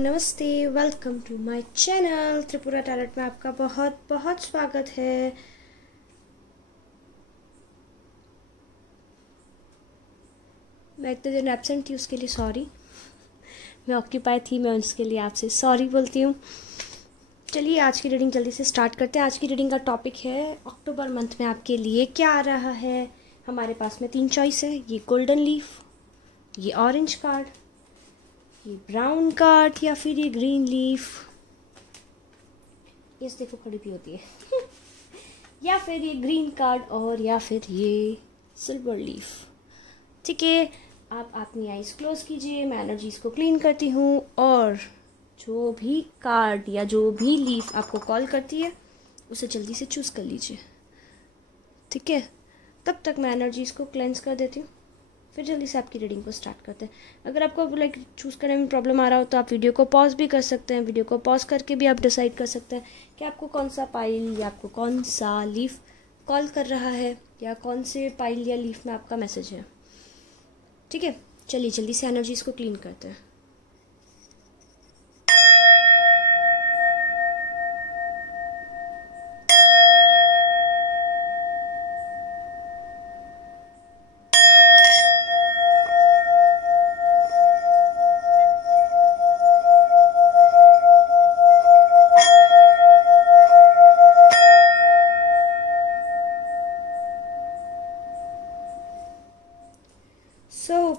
नमस्ते, welcome to my channel Tripura talent में आपका बहुत बहुत स्वागत है। मैं इतने दिन एब्सेंट थी, उसके लिए सॉरी। मैं ऑक्यूपाई थी, मैं उसके लिए आपसे सॉरी बोलती हूँ। चलिए आज की रीडिंग जल्दी से स्टार्ट करते हैं। आज की रीडिंग का टॉपिक है अक्टूबर मंथ में आपके लिए क्या आ रहा है। हमारे पास में 3 चॉइस है, ये गोल्डन लीफ, ये ऑरेंज कार्ड, ये ब्राउन कार्ड या फिर ये ग्रीन लीफ। यस देखो खड़ी भी होती है या फिर ये ग्रीन कार्ड और या फिर ये सिल्वर लीफ। ठीक है, आप अपनी आईज क्लोज कीजिए, मैं एनर्जीज को क्लीन करती हूँ और जो भी कार्ड या जो भी लीफ आपको कॉल करती है उसे जल्दी से चूज कर लीजिए। ठीक है, तब तक मैं एनर्जीज को क्लेंस कर देती हूँ, फिर जल्दी से आपकी रीडिंग को स्टार्ट करते हैं। अगर आपको चूज़ करने में प्रॉब्लम आ रहा हो तो आप वीडियो को पॉज भी कर सकते हैं। वीडियो को पॉज करके भी आप डिसाइड कर सकते हैं कि आपको कौन सा पाइल या आपको कौन सा लीफ कॉल कर रहा है या कौन से पाइल या लीफ में आपका मैसेज है। ठीक है, चलिए जल्दी से एनर्जीज को क्लीन करते हैं।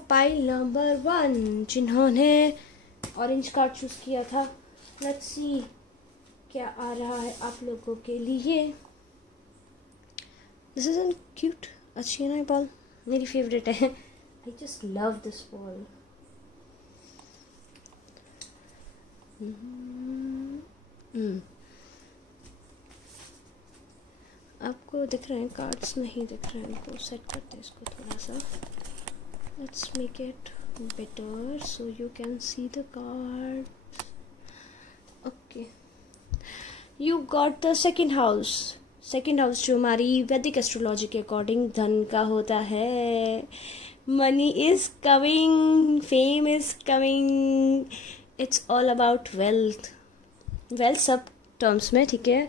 पाइल नंबर 1 जिन्होंने ऑरेंज कार्ड चूज किया था, लेट्स सी क्या आ रहा है आप लोगों के लिए। दिस इज एन क्यूट, अच्छी है ना ये बॉल, मेरी फेवरेट है। I just love this ball. आपको दिख रहे हैं कार्ड्स? नहीं दिख रहे हैं, इनको सेट करते हैं इसको थोड़ा सा। Let's make it better so you can see the cards. Okay, you got the second house. Second house जो हमारी वैदिक एस्ट्रोलॉजी के अकॉर्डिंग धन का होता है। Money is coming, fame is coming, it's all about wealth. Wealth सब terms में, ठीक है,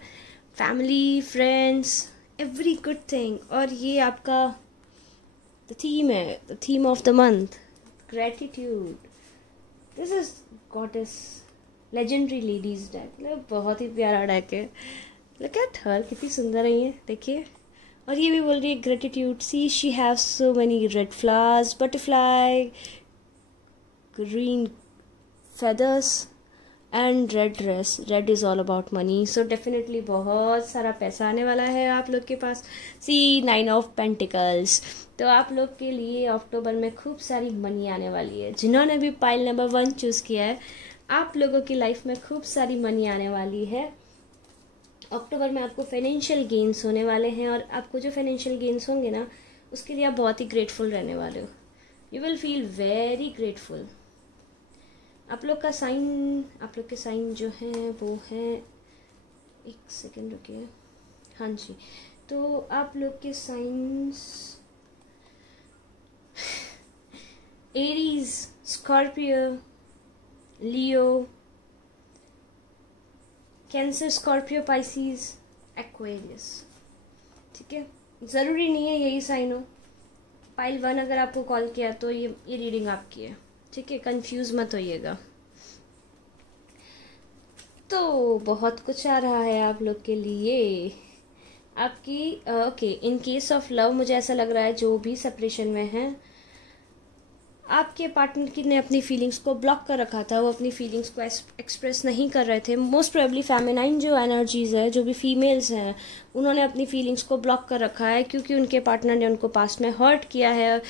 family, friends, every good thing. और ये आपका the theme है, the theme of the month, gratitude. This is goddess legendary ladies deck। मतलब बहुत ही प्यारा डेक है। Look at her, कितनी सुंदर है ये, देखिए। और ये भी बोल रही है gratitude, see she has so many red flowers, butterfly, green feathers and red dress. Red is all about money, so definitely बहुत सारा पैसा आने वाला है आप लोग के पास। सी 9 ऑफ पेंटिकल्स, तो आप लोग के लिए अक्टूबर में खूब सारी मनी आने वाली है। जिन्होंने भी पाइल नंबर 1 चूज़ किया है, आप लोगों की लाइफ में खूब सारी मनी आने वाली है। अक्टूबर में आपको फाइनेंशियल गेन्स होने वाले हैं और आपको जो फाइनेंशियल गेन्स होंगे ना, उसके लिए आप बहुत ही ग्रेटफुल रहने वाले हो। You will feel very grateful. आप लोग का साइन, आप लोग के साइन जो हैं वो हैं, एक सेकेंड रुकिए, हाँ जी, तो आप लोग के साइंस एरीज, स्कॉर्पियो, लियो, कैंसर, स्कॉर्पियो, पाइसिस, एक्वेरियस। ठीक है, ज़रूरी नहीं है यही साइन हो। पाइल 1 अगर आपको कॉल किया तो ये रीडिंग आपकी है। ठीक है, कंफ्यूज मत होइएगा। तो बहुत कुछ आ रहा है आप लोग के लिए आपकी। Okay, in case of love मुझे ऐसा लग रहा है जो भी सेपरेशन में है, आपके पार्टनर की ने अपनी फीलिंग्स को ब्लॉक कर रखा था। वो अपनी फीलिंग्स को एक्सप्रेस नहीं कर रहे थे। मोस्ट प्रोबेबली फेमिनाइन जो एनर्जीज है, जो भी फीमेल्स हैं, उन्होंने अपनी फीलिंग्स को ब्लॉक कर रखा है क्योंकि उनके पार्टनर ने उनको पास्ट में हर्ट किया है।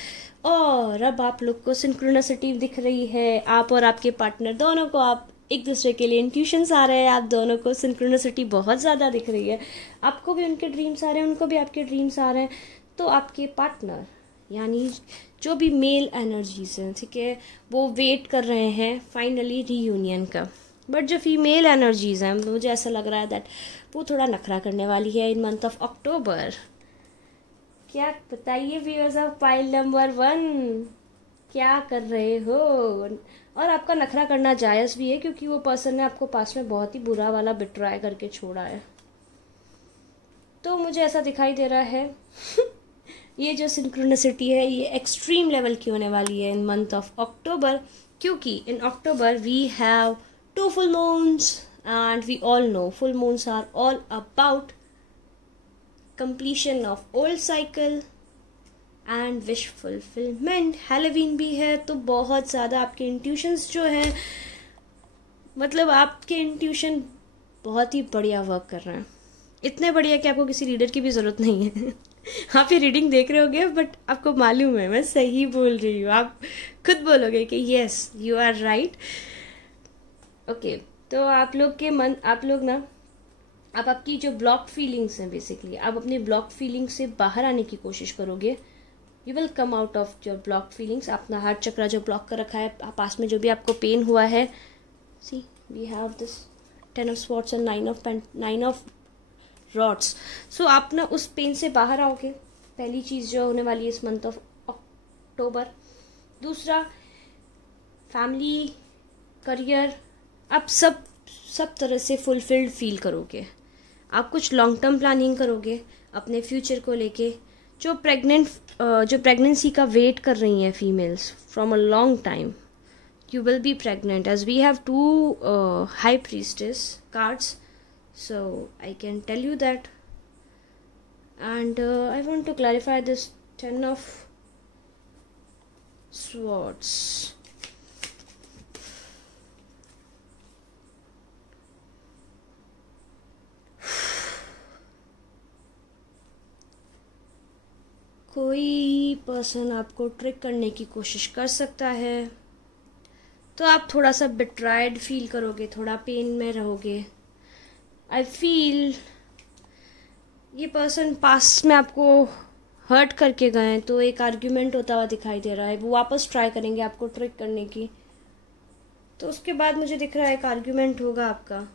और अब आप लोग को सिंक्रोनिसिटी दिख रही है, आप और आपके पार्टनर दोनों को, आप एक दूसरे के लिए इंट्यूशंस आ रहे हैं, आप दोनों को सिंक्रोनिसिटी बहुत ज़्यादा दिख रही है। आपको भी उनके ड्रीम्स आ रहे हैं, उनको भी आपके ड्रीम्स आ रहे हैं। तो आपके पार्टनर यानी जो भी मेल एनर्जीज हैं, ठीक है, वो वेट कर रहे हैं फाइनली रीयूनियन का। बट जो फीमेल एनर्जीज हैं, मुझे ऐसा लग रहा है दैट वो थोड़ा नखरा करने वाली है इन मंथ ऑफ अक्टूबर। क्या बताइए व्यूअर्स ऑफ पाइल नंबर 1, क्या कर रहे हो? और आपका नखरा करना जायज़ भी है, क्योंकि वो पर्सन ने आपको पास में बहुत ही बुरा वाला बिट्राई करके छोड़ा है। तो मुझे ऐसा दिखाई दे रहा है ये जो सिंक्रोनिसिटी है ये एक्सट्रीम लेवल की होने वाली है इन मंथ ऑफ अक्टूबर, क्योंकि इन अक्टूबर we have 2 full moons and we all know full moons are all about completion of old cycle and wish fulfilment. Halloween भी है, तो बहुत ज़्यादा आपके इंट्यूशंस जो हैं, मतलब आपके इंट्यूशन बहुत ही बढ़िया वर्क कर रहे हैं, इतने बढ़िया कि आपको किसी रीडर की भी ज़रूरत नहीं है। आप ये रीडिंग देख रहे होगे बट आपको मालूम है मैं सही बोल रही हूँ, आप खुद बोलोगे कि yes you are right. Okay, तो आप लोग ना, आप आपकी जो ब्लॉक फीलिंग्स हैं, बेसिकली आप अपनी ब्लॉक फीलिंग से बाहर आने की कोशिश करोगे। You will come out of your block feelings. अपना हार्ट चक्रा जो ब्लॉक कर रखा है, पास में जो भी आपको पेन हुआ है, see we have this 10 of Swords and 9 of Rods। So आप ना उस पेन से बाहर आओगे, पहली चीज़ जो होने वाली है इस मंथ ऑफ अक्टूबर। दूसरा, फैमिली, करियर, आप सब तरह से फुलफिल्ड फील करोगे। आप कुछ लॉन्ग टर्म प्लानिंग करोगे अपने फ्यूचर को लेके। जो प्रेगनेंसी का वेट कर रही हैं females from a long time, you will be pregnant, as we have 2 high priestess cards, so I can tell you that. And I want to clarify this 10 of Swords. कोई person आपको trick करने की कोशिश कर सकता है, तो आप थोड़ा सा बिट्राइड फील करोगे, थोड़ा पेन में रहोगे। आई फील ये पर्सन पास में आपको हर्ट करके गए हैं, तो एक आर्ग्यूमेंट होता हुआ दिखाई दे रहा है। वो वापस ट्राई करेंगे आपको ट्रिक करने की, तो उसके बाद मुझे दिख रहा है एक आर्ग्यूमेंट होगा आपका।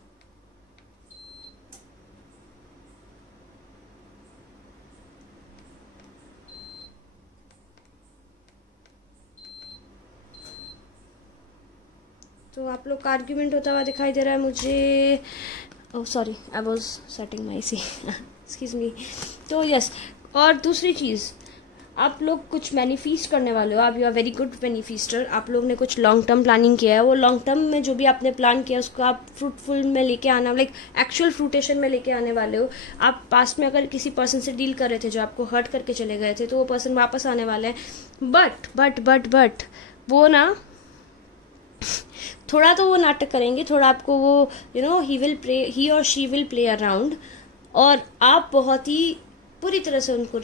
तो आप लोग का आर्ग्यूमेंट होता हुआ दिखाई दे रहा है मुझे। Oh sorry, I was setting my see, excuse me. तो यस, और दूसरी चीज़, आप लोग कुछ मैनिफेस्ट करने वाले हो। आप you are very good manifester. आप लोग ने कुछ लॉन्ग टर्म प्लानिंग किया है, वो लॉन्ग टर्म में जो भी आपने प्लान किया उसको आप फ्रूटफुल में लेके आना, लाइक एक्चुअल फ्रूटेशन में लेके आने वाले हो। आप पास में अगर किसी पर्सन से डील कर रहे थे जो आपको हर्ट करके चले गए थे, तो वो पर्सन वापस आने वाले हैं। बट वो ना थोड़ा तो वो नाटक करेंगे, थोड़ा आपको वो ही और शी विल प्ले अराउंड, और आप बहुत ही पूरी तरह से उनको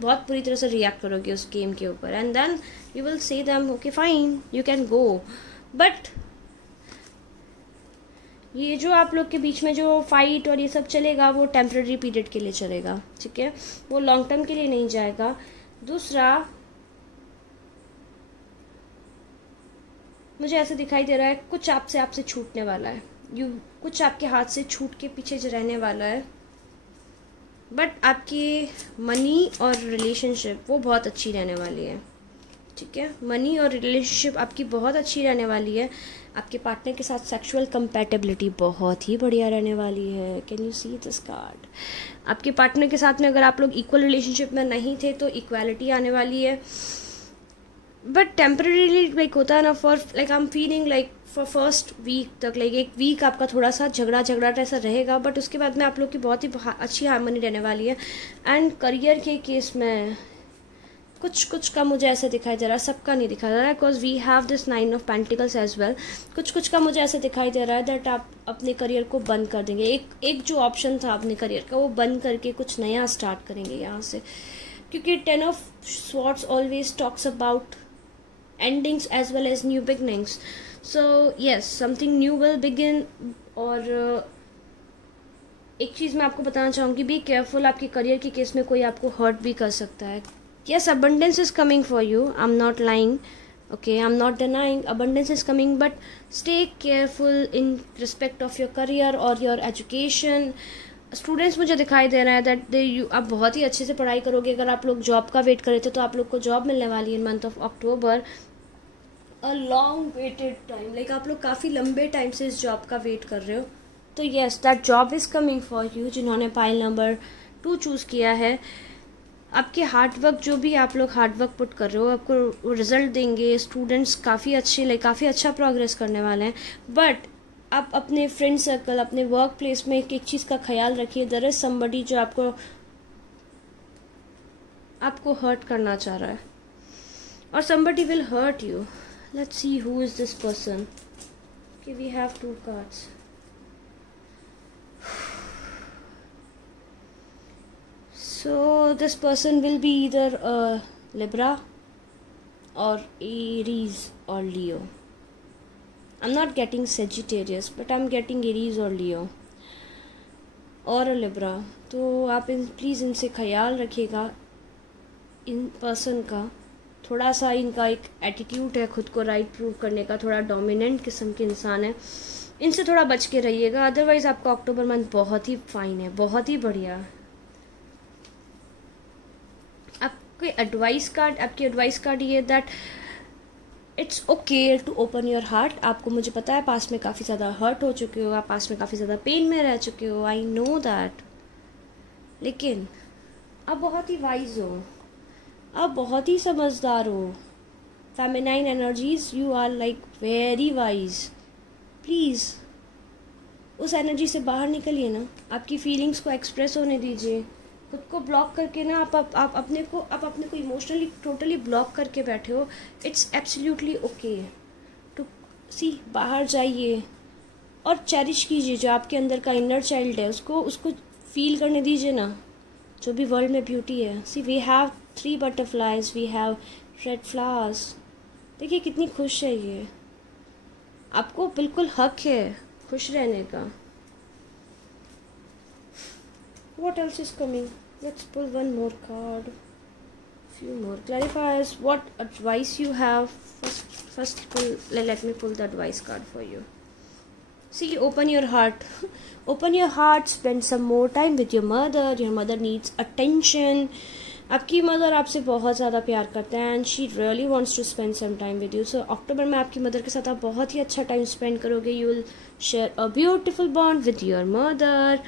बहुत पूरी तरह से रिएक्ट करोगे उस गेम के ऊपर। And then you will say them okay fine you can go. But ये जो आप लोग के बीच में जो फाइट और ये सब चलेगा, वो टेम्पररी पीरियड के लिए चलेगा, ठीक है, वो लॉन्ग टर्म के लिए नहीं जाएगा। दूसरा, मुझे ऐसे दिखाई दे रहा है कुछ आपसे छूटने वाला है, कुछ आपके हाथ से छूट के पीछे जो रहने वाला है। बट आपकी मनी और रिलेशनशिप वो बहुत अच्छी रहने वाली है, ठीक है। मनी और रिलेशनशिप आपकी बहुत अच्छी रहने वाली है। आपके पार्टनर के साथ सेक्सुअल कंपैटिबिलिटी बहुत ही बढ़िया रहने वाली है। Can you see this card? आपके पार्टनर के साथ में अगर आप लोग इक्वल रिलेशनशिप में नहीं थे तो इक्वालिटी आने वाली है। बट टेम्पररीली लाइक होता है ना, for like I am feeling like for first week तक, लाइक एक वीक आपका थोड़ा सा झगड़ा ऐसा रहेगा, बट उसके बाद में आप लोग की बहुत ही अच्छी हार्मनी रहने वाली है। एंड करियर के केस में कुछ का मुझे ऐसे दिखाई दे रहा है, सबका नहीं दिखाई दे रहा है, because we have this 9 of Pentacles as well. कुछ का मुझे ऐसे दिखाई दे रहा है दैट आप अपने करियर को बंद कर देंगे। एक जो ऑप्शन था अपने करियर का, वो बंद करके कुछ नया स्टार्ट करेंगे यहाँ से, क्योंकि 10 of Swords always talks about endings as well as new beginnings. So yes, something new will begin. और एक चीज़ मैं आपको बताना चाहूँगी, बी केयरफुल। आपके करियर के केस में कोई आपको हर्ट भी कर सकता है। Yes, abundance is coming for you. I'm not lying. Okay, I'm not denying abundance is coming, but stay careful in respect of your career or your education. Students मुझे दिखाई दे रहा है दैट आप बहुत ही अच्छे से पढ़ाई करोगे। अगर आप लोग जॉब का वेट कर रहे थे तो आप लोग को जॉब मिलने वाली है in month of October. A long waited time, like आप लोग काफ़ी लंबे टाइम से इस जॉब का वेट कर रहे हो, तो yes that job is coming for you. जिन्होंने पाइल नंबर 2 चूज़ किया है, आपके हार्डवर्क, जो भी आप लोग हार्डवर्क पुट कर रहे हो, आपको रिजल्ट देंगे। स्टूडेंट्स काफ़ी अच्छे, लाइक काफ़ी अच्छा प्रोग्रेस करने वाले हैं। बट आप अपने फ्रेंड सर्कल, अपने वर्क प्लेस में एक चीज़ का ख्याल रखिए, देयर इज समबडी जो आपको हर्ट करना चाह रहा है, और somebody will hurt you. Let's see who is this person. Okay, we have 2 cards. So this person will be either a Libra or Aries or Leo. I'm not getting Sagittarius, but I'm getting Aries or Leo और Libra. तो आप please इनसे ख्याल रखिएगा। In person का थोड़ा सा, इनका एक एटीट्यूड है खुद को राइट प्रूव करने का, थोड़ा डोमिनेंट किस्म के इंसान है, इनसे थोड़ा बच के रहिएगा। अदरवाइज आपका अक्टूबर मंथ बहुत ही फाइन है, बहुत ही बढ़िया। आपकी एडवाइस कार्ड ये that it's okay to open your heart. आपको, मुझे पता है, पास में काफ़ी ज़्यादा हर्ट हो चुके हो, आप पास में काफ़ी ज़्यादा पेन में रह चुके हो, आई नो दैट, लेकिन आप बहुत ही वाइज हो, आप बहुत ही समझदार हो। Feminine energies, you are like very wise. Please उस एनर्जी से बाहर निकलिए ना, आपकी फीलिंग्स को एक्सप्रेस होने दीजिए। खुद को ब्लॉक करके ना आप अपने को इमोशनली टोटली ब्लॉक करके बैठे हो। इट्स एब्सोल्युटली ओके टू सी, बाहर जाइए और चेरिश कीजिए जो आपके अंदर का इनर चाइल्ड है, उसको फील करने दीजिए ना, जो भी वर्ल्ड में ब्यूटी है। See, we have 3 butterflies, we have red flowers. देखिए कितनी खुश है ये, आपको बिल्कुल हक है खुश रहने का। What else is coming? Let's pull one more card. Few more clarifiers. What advice you have? First let me pull the advice card for you. See, open your heart. Open your heart. Spend some more time with your mother. Your mother needs attention. आपकी mother आपसे बहुत ज़्यादा प्यार करते हैं and she really wants to spend some time with you. So October में आपकी mother के साथ आप बहुत ही अच्छा टाइम स्पेंड करोगे। You will share a beautiful bond with your mother.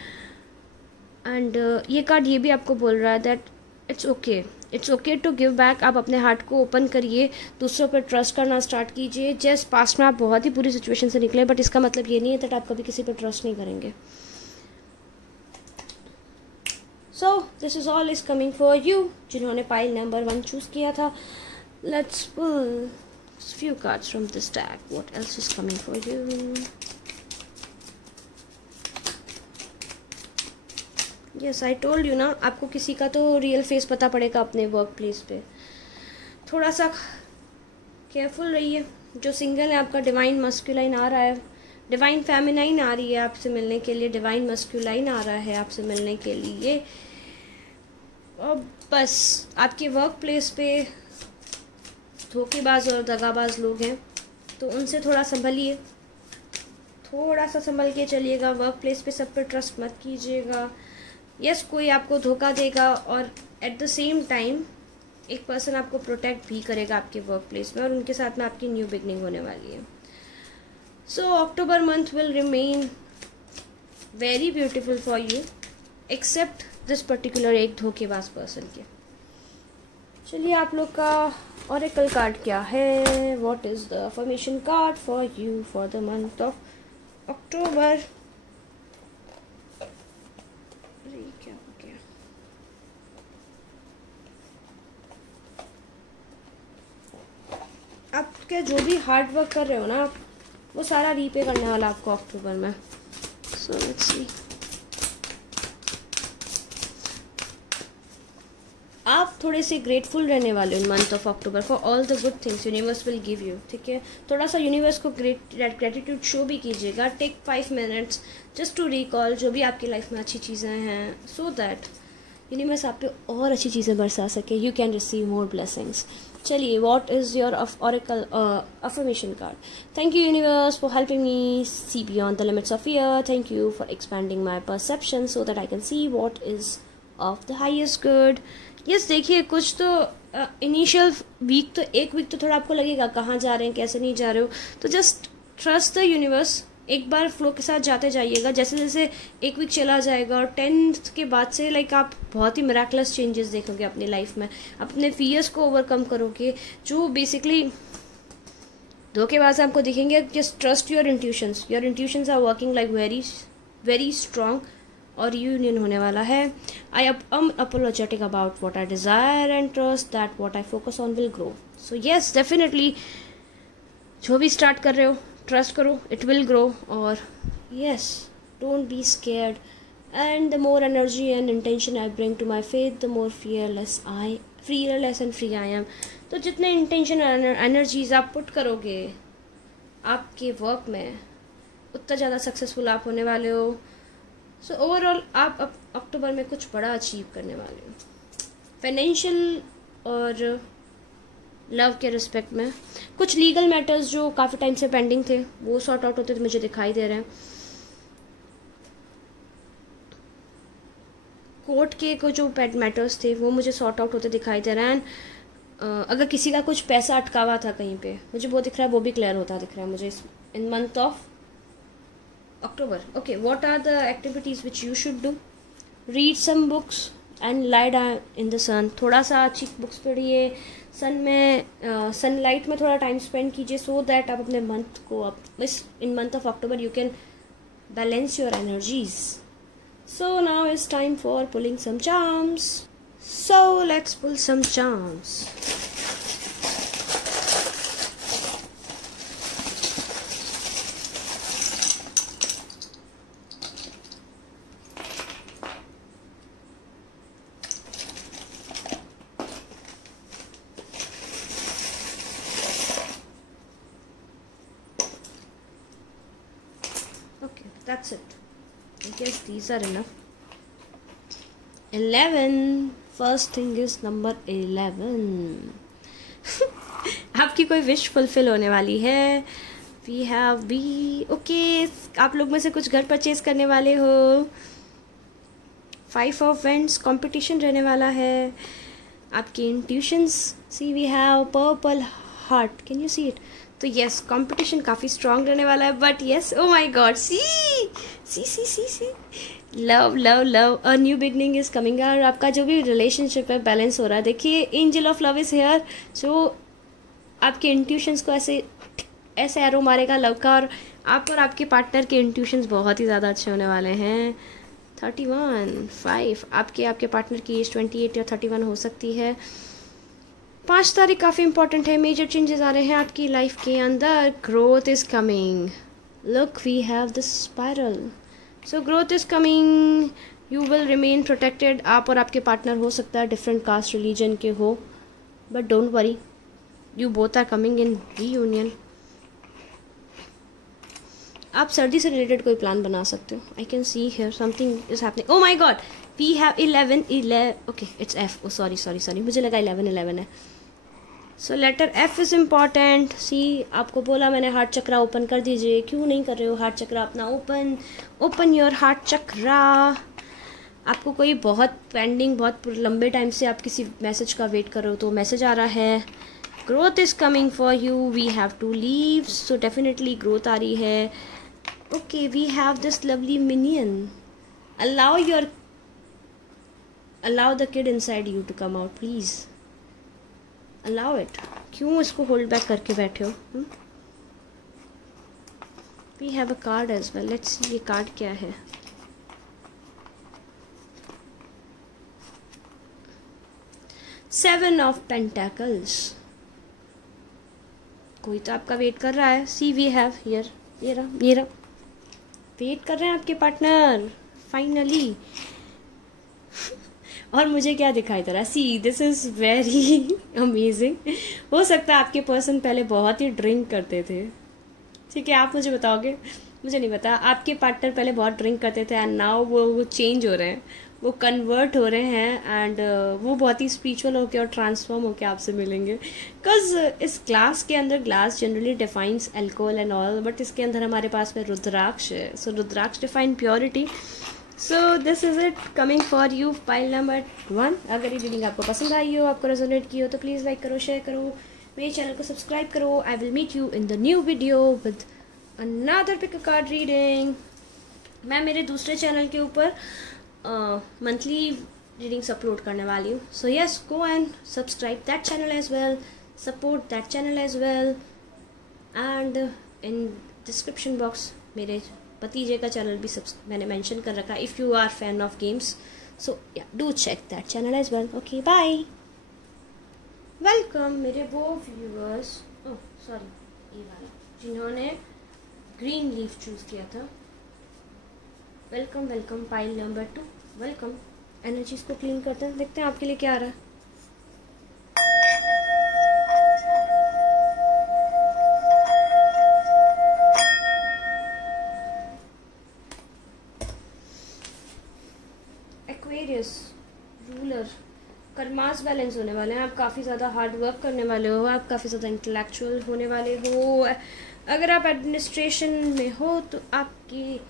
And ये कार्ड ये भी आपको बोल रहा है that it's okay to give back. आप अपने हार्ट को ओपन करिए, दूसरों पर ट्रस्ट करना स्टार्ट कीजिए। जस्ट पास्ट में आप बहुत ही बुरी सिचुएशन से निकले, बट इसका मतलब ये नहीं है दैट आप कभी किसी पर ट्रस्ट नहीं करेंगे। So this is all is coming for you जिन्होंने पाइल नंबर 1 चूज किया था। Let's pull few cards from this deck. What else is coming for you? Yes, I told you ना, आपको किसी का तो रियल फेस पता पड़ेगा अपने वर्क प्लेस पे। थोड़ा सा केयरफुल रहिए। जो सिंगल है, आपका डिवाइन मस्कुलाइन आ रहा है, डिवाइन फेमिनाइन आ रही है आपसे मिलने के लिए, डिवाइन मस्कुलाइन आ रहा है आपसे मिलने के लिए। और बस आपके वर्क प्लेस पे धोखेबाज और दगाबाज लोग हैं, तो उनसे थोड़ा संभलिए, थोड़ा सा संभल के चलिएगा। वर्क प्लेस पे सब पे ट्रस्ट मत कीजिएगा। यस, कोई आपको धोखा देगा और एट द सेम टाइम एक पर्सन आपको प्रोटेक्ट भी करेगा आपके वर्क प्लेस में, और उनके साथ में आपकी न्यू बिगनिंग होने वाली है। So October month will remain very beautiful for you, except this particular एक धोखेबाज पर्सन के। चलिए, आप लोग का ऑरेकल कार्ड क्या है? What is the affirmation card for you for the month of अक्टूबर? क्या हो गया? आपके जो भी हार्ड वर्क कर रहे हो ना, वो सारा रीपे करने वाला आपको अक्टूबर में। सो लेट्स सी, आप थोड़े से ग्रेटफुल रहने वाले इन month of October for all the good things universe will give you. ठीक है, थोड़ा सा यूनिवर्स को ग्रेटिट्यूड शो भी कीजिएगा। Take 5 minutes just to recall जो भी आपकी लाइफ में अच्छी चीज़ें हैं, सो दैट यूनिवर्स आप पे और अच्छी चीज़ें बरसा सके, you can receive more blessings. चलिए, what is your oracle affirmation card? Thank you universe for helping me see beyond the limits of fear. Thank you for expanding my perception so that I can see what is of the highest good. Yes, देखिए, कुछ तो initial week तो एक week तो थोड़ा आपको लगेगा कहाँ जा रहे हैं, कैसे नहीं जा रहे हो, तो जस्ट ट्रस्ट द यूनिवर्स, एक बार फ्लो के साथ जाते जाइएगा। जैसे जैसे एक वीक चला जाएगा और 10th के बाद से लाइक आप बहुत ही मिराकुलस चेंजेस देखोगे अपनी लाइफ में, अपने फियर्स को ओवरकम करोगे। जो बेसिकली धोखेबाज आपको दिखेंगे, just trust your intuitions are working like very very strong, और यूनियन होने वाला है। I am apologetic about what I desire and trust that what I focus on will grow. So yes, definitely जो भी start कर रहे हो trust करो, इट विल ग्रो। और yes, don't be scared, and the more energy and intention I bring to my faith, the more fearless and free I am. तो जितने intention और एनर्जीज आप पुट करोगे आपके वर्क में, उतना ज़्यादा सक्सेसफुल आप होने वाले हो। सो ओवरऑल आप अब अक्टूबर में कुछ बड़ा अचीव करने वाले हो। फाइनेंशियल और लव के रिस्पेक्ट में कुछ लीगल मैटर्स जो काफ़ी टाइम से पेंडिंग थे वो सॉर्ट आउट होते मुझे दिखाई दे रहे हैं। कोर्ट के को जो मैटर्स थे वो मुझे सॉर्ट आउट होते दिखाई दे रहे हैं। अगर किसी का कुछ पैसा अटका हुआ था कहीं पे, मुझे वो दिख रहा है, वो भी क्लियर होता दिख रहा है मुझे इन month of October. Okay, what are the activities which you should do? Read some books and lie down in the sun. थोड़ा सा अच्छी बुक्स पढ़िए, सन में सनलाइट में थोड़ा टाइम स्पेंड कीजिए, सो दैट आप अपने मंथ को in month of October you can balance your energies. So now is time for pulling some charms. So let's pull some charms. That's it. I guess these are enough. 11. First thing is number 11. आपकी कोई wish fulfil होने वाली है। We have okay, आप लोग में से कुछ घर परचेज करने वाले हो। 5 of Wands, कंपटीशन रहने वाला है। आपकी intuitions, see we have purple heart, can you see it. तो यस, कंपटीशन काफ़ी स्ट्रांग रहने वाला है, but yes, oh my god, see love love love, a new beginning is coming. और आपका जो भी रिलेशनशिप है बैलेंस हो रहा है। देखिए, angel of love is here, जो आपके इंट्यूशंस को ऐसे एरो मारेगा लव का, और आपके पार्टनर के इंट्यूशंस बहुत ही ज़्यादा अच्छे होने वाले हैं। 31, 5, आपके पार्टनर की एज 28 या 31 हो सकती है। 5 तारीख काफ़ी इंपॉर्टेंट है, मेजर चेंजेस आ रहे हैं आपकी लाइफ के अंदर। Growth is coming, look we have the spiral, so growth is coming, you will remain protected. आप और आपके पार्टनर हो सकता है डिफरेंट कास्ट रिलीजन के हो, but don't worry, you both are coming in reunion. आप सर्दी से रिलेटेड कोई प्लान बना सकते हो। I can see here something is happening. Oh my god, we have 11, okay it's F, oh sorry, मुझे लगा 11 है। So letter F is important. See, आपको बोला मैंने हार्ट चक्रा ओपन कर दीजिए, क्यों नहीं कर रहे हो हार्ट चक्रा अपना ओपन योर हार्ट चक्रा। आपको कोई बहुत पेंडिंग, बहुत लंबे टाइम से आप किसी मैसेज का वेट कर रहे हो, तो मैसेज आ रहा है। Growth is coming for you, we have to leave, so definitely growth आ रही है। Okay, we have this lovely minion, allow the kid inside you to come out, please allow it। क्यों इसको होल्ड बैक करके बैठे हो। we have a card as well, let's see ये card क्या है। Seven of Pentacles, कोई तो आपका वेट कर रहा है। सी वी हैव हियर, ये रहा वेट कर रहे हैं आपके पार्टनर फाइनली। और मुझे क्या दिखाई दे रहा है, see this is very amazing. हो सकता है आपके पर्सन पहले बहुत ही ड्रिंक करते थे, ठीक है, आप मुझे बताओगे, मुझे नहीं पता। आपके पार्टनर पहले बहुत ड्रिंक करते थे एंड नाउ वो चेंज हो रहे हैं, वो कन्वर्ट हो रहे हैं एंड वो बहुत ही स्पिरिचुअल होके और ट्रांसफॉर्म होके आपसे मिलेंगे। बिकॉज इस ग्लास के अंदर, glass generally defines alcohol and all, but इसके अंदर हमारे पास में रुद्राक्ष है। So rudraksha define purity so this is it coming for you pile number 1। अगर ये रीडिंग आपको पसंद आई हो, आपको रेजोनेट की हो, तो प्लीज़ लाइक करो, शेयर करो, मेरे चैनल को सब्सक्राइब करो। I will meet you in the new video with another pick a card reading. मैं मेरे दूसरे चैनल के ऊपर मंथली रीडिंग्स अपलोड करने वाली हूँ। So yes, go and subscribe that channel as well, support that channel as well. And in description box मेरे भतीजे का चैनल भी मैंने मेंशन कर रखा है, if you are fan of games. So yeah do check that channel as well. Okay, bye, welcome मेरे वो व्यूअर्स, ओह सॉरी, ये वाला जिन्होंने ग्रीन लीफ चूज़ किया था। Welcome welcome pile number 2, welcome. Energies को क्लीन करते हैं, देखते हैं आपके लिए क्या आ रहा है। एक्वेरियस रूलर, कर्मास बैलेंस होने वाले हैं। आप काफ़ी ज़्यादा हार्ड वर्क करने वाले हो, आप काफ़ी ज़्यादा इंटेलेक्चुअल होने वाले हो। अगर आप एडमिनिस्ट्रेशन में हो तो आपकी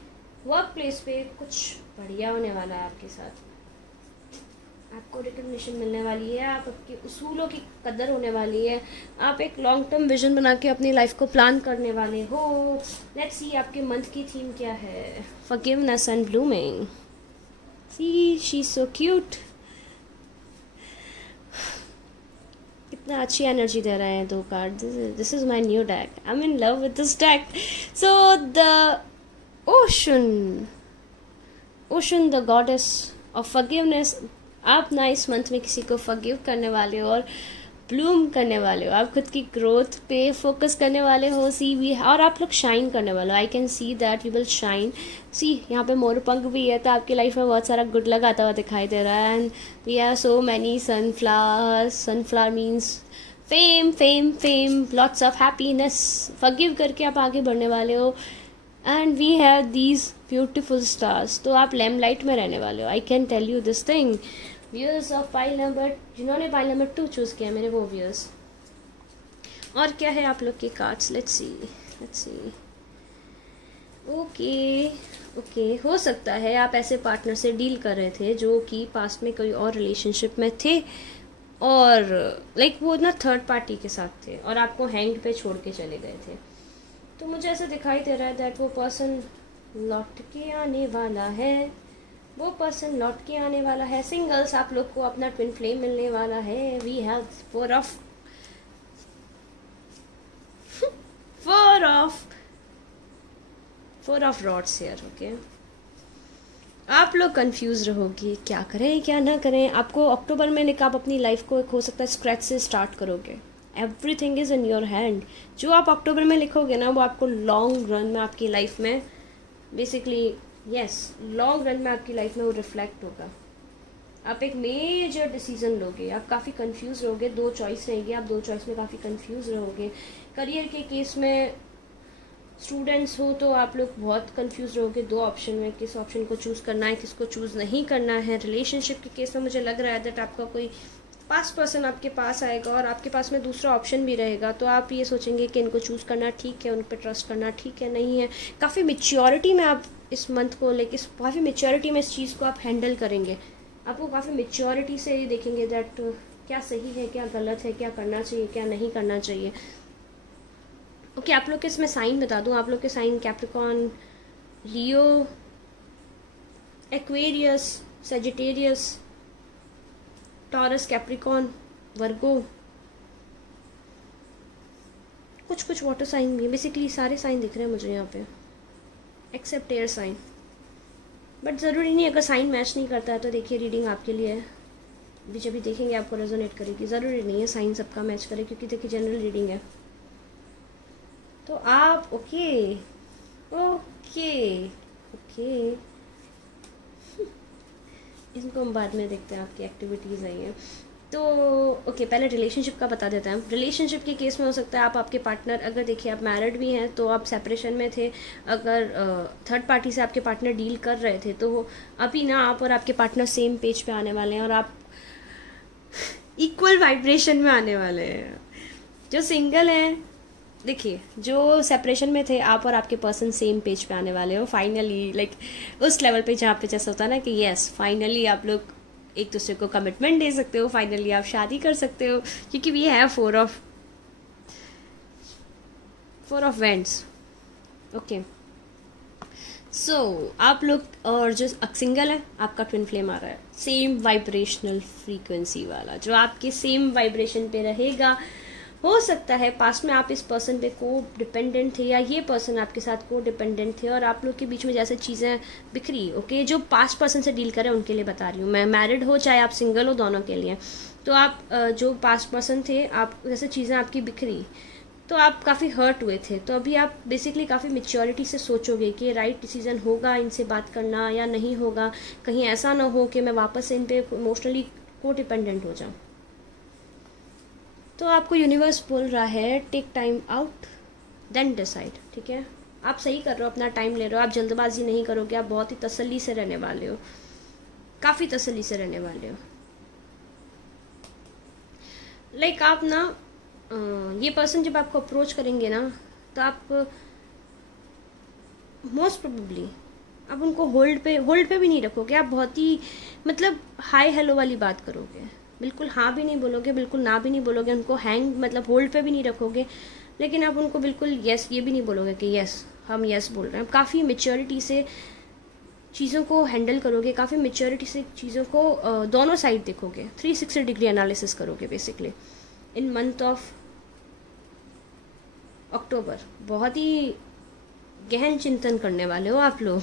वर्क प्लेस पे कुछ बढ़िया होने वाला है आपके साथ। आपको रिकग्निशन मिलने वाली है, आप आपके उसूलों की कदर होने वाली है, आप एक लॉन्ग टर्म विजन बना के अपनी लाइफ को प्लान करने वाले हो। लेट्स सी आपके मंथ की थीम क्या है। Forgiveness and blooming. See she is so cute. कितना अच्छी एनर्जी दे रहे हैं दो card. This is my new deck, I am in love with this deck. So the ocean the goddess of forgiveness. आप ना इस मंथ में किसी को फॉरगिव करने वाले हो और ब्लूम करने वाले हो। आप खुद की ग्रोथ पे फोकस करने वाले हो। सी वी, और आप लोग शाइन करने वाले हो। I can see that you will shine. See यहाँ पे मोर पंख भी है, तो आपकी लाइफ में बहुत सारा गुड लक आता हुआ दिखाई दे रहा है। And we have so many sunflowers. Sunflower means fame fame fame, lots of happiness. Forgive करके आप आगे बढ़ने वाले हो। And we have these beautiful stars. तो आप लैम्पलाइट में रहने वाले हो। I can tell you this thing. Viewers of pile number, जिन्होंने पाइल नंबर 2 चूज़ किया, मेरे वो व्यूअर्स। और क्या है आप लोग के कार्ड्स, लेट्स सी। ओके, हो सकता है आप ऐसे पार्टनर से डील कर रहे थे जो कि पास्ट में कोई और रिलेशनशिप में थे, और लाइक वो ना थर्ड पार्टी के साथ थे और आपको हैंग पे छोड़ के चले गए थे। तो मुझे ऐसा दिखाई दे रहा है दैट वो पर्सन लौट के आने वाला है। वो पर्सन लौट के आने वाला है। सिंगल्स, आप लोग को अपना ट्विन फ्लेम मिलने वाला है। We have four of rods here. Okay, आप लोग कंफ्यूज रहोगे क्या करें क्या ना करें। आपको अक्टूबर में आप अपनी लाइफ को हो सकता है स्क्रैच से स्टार्ट करोगे। Everything is in your hand. जो आप अक्टूबर में लिखोगे ना, वो आपको लॉन्ग रन में आपकी लाइफ में बेसिकली लॉन्ग रन में आपकी लाइफ में वो रिफ्लेक्ट होगा। आप एक मेजर डिसीजन लोगे। आप काफ़ी कंफ्यूज रहोगे। 2 चॉइस रहेगी, आप 2 चॉइस में काफ़ी कंफ्यूज रहोगे। करियर के केस में स्टूडेंट्स हो तो आप लोग बहुत कंफ्यूज रहोगे 2 ऑप्शन में, किस ऑप्शन को चूज़ करना है, किसको चूज़ नहीं करना है। रिलेशनशिप के केस में मुझे लग रहा है दैट आपका कोई पास्ट पर्सन आपके पास आएगा और आपके पास में दूसरा ऑप्शन भी रहेगा। तो आप ये सोचेंगे कि इनको चूज़ करना ठीक है, उन पर ट्रस्ट करना ठीक है, नहीं है। काफ़ी मेच्योरिटी में आप इस मंथ को लेके, काफ़ी मेच्योरिटी में इस चीज़ को आप हैंडल करेंगे। आपको काफ़ी मेच्योरिटी से ये देखेंगे दैट क्या सही है, क्या गलत है, क्या करना चाहिए, क्या नहीं करना चाहिए। ओके, आप लोग के इसमें साइन बता दूं। आप लोग के साइन कैप्रिकॉर्न, लियो, एक्वेरियस, सेजिटेरियस, टॉरस, कैप्रिकॉर्न, वर्गो, कुछ वाटर साइन भी। बेसिकली सारे साइन दिख रहे हैं मुझे यहाँ पे एक्सेप्ट एयर साइन। बट ज़रूरी नहीं, अगर साइन मैच नहीं करता है तो देखिए रीडिंग आपके लिए है। अभी जब भी देखेंगे आपको रेजोनेट करेगी। ज़रूरी नहीं है साइन सबका मैच करे, क्योंकि देखिए जनरल रीडिंग है। तो आप ओके इनको हम बाद में देखते हैं आपकी एक्टिविटीज़ आई हैं तो। ओके, पहले रिलेशनशिप का बता देते हैं। रिलेशनशिप के केस में हो सकता है आप आपके पार्टनर, अगर देखिए आप मैरिड भी हैं तो आप सेपरेशन में थे। अगर थर्ड पार्टी से आपके पार्टनर डील कर रहे थे तो अभी ना आप और आपके पार्टनर सेम पेज पे आने वाले हैं और आप इक्वल वाइब्रेशन में आने वाले हैं। जो सिंगल हैं देखिए, जो सेपरेशन में थे आप और आपके पर्सन सेम पेज पे आने वाले हो फाइनली, लाइक उस लेवल पे जहाँ पे जैसा होता है ना कि यस फाइनली आप लोग एक दूसरे को कमिटमेंट दे सकते हो, फाइनली आप शादी कर सकते हो, क्योंकि we have four of wands. Okay, so आप लोग और जो सिंगल है आपका ट्विन फ्लेम आ रहा है, सेम वाइब्रेशनल फ्रीक्वेंसी वाला जो आपके सेम वाइब्रेशन पे रहेगा। हो सकता है पास्ट में आप इस पर्सन पे को डिपेंडेंट थे या ये पर्सन आपके साथ को डिपेंडेंट थे और आप लोग के बीच में जैसे चीज़ें बिखरी। ओके, जो पास्ट पर्सन से डील करें उनके लिए बता रही हूँ मैं, मैरिड हो चाहे आप सिंगल हो, दोनों के लिए। तो आप जो पास्ट पर्सन थे, आप जैसे चीज़ें आपकी बिखरी तो आप काफ़ी हर्ट हुए थे, तो अभी आप बेसिकली काफ़ी मेच्योरिटी से सोचोगे कि राइट डिसीजन होगा इनसे बात करना या नहीं होगा, कहीं ऐसा ना हो कि मैं वापस इन पे इमोशनली को डिपेंडेंट हो जाऊँ। तो आपको यूनिवर्स बोल रहा है take time out then decide. ठीक है, आप सही कर रहे हो, अपना टाइम ले रहे हो, आप जल्दबाजी नहीं करोगे, आप बहुत ही तसल्ली से रहने वाले हो, काफ़ी तसल्ली से रहने वाले हो। लाइक आप ना ये पर्सन जब आपको अप्रोच करेंगे ना तो आप मोस्ट प्रोबेबली आप उनको होल्ड पे भी नहीं रखोगे, आप बहुत ही मतलब हाय हेलो वाली बात करोगे, बिल्कुल हाँ भी नहीं बोलोगे, बिल्कुल ना भी नहीं बोलोगे, उनको हैंग मतलब होल्ड पे भी नहीं रखोगे, लेकिन आप उनको बिल्कुल यस ये भी नहीं बोलोगे कि यस हम यस बोल रहे हैं। काफ़ी मेच्योरिटी से चीज़ों को हैंडल करोगे, काफ़ी मेच्योरिटी से चीज़ों को दोनों साइड देखोगे, 360 डिग्री एनालिसिस करोगे बेसिकली इन मंथ ऑफ अक्टूबर। बहुत ही गहन चिंतन करने वाले हो आप लोग।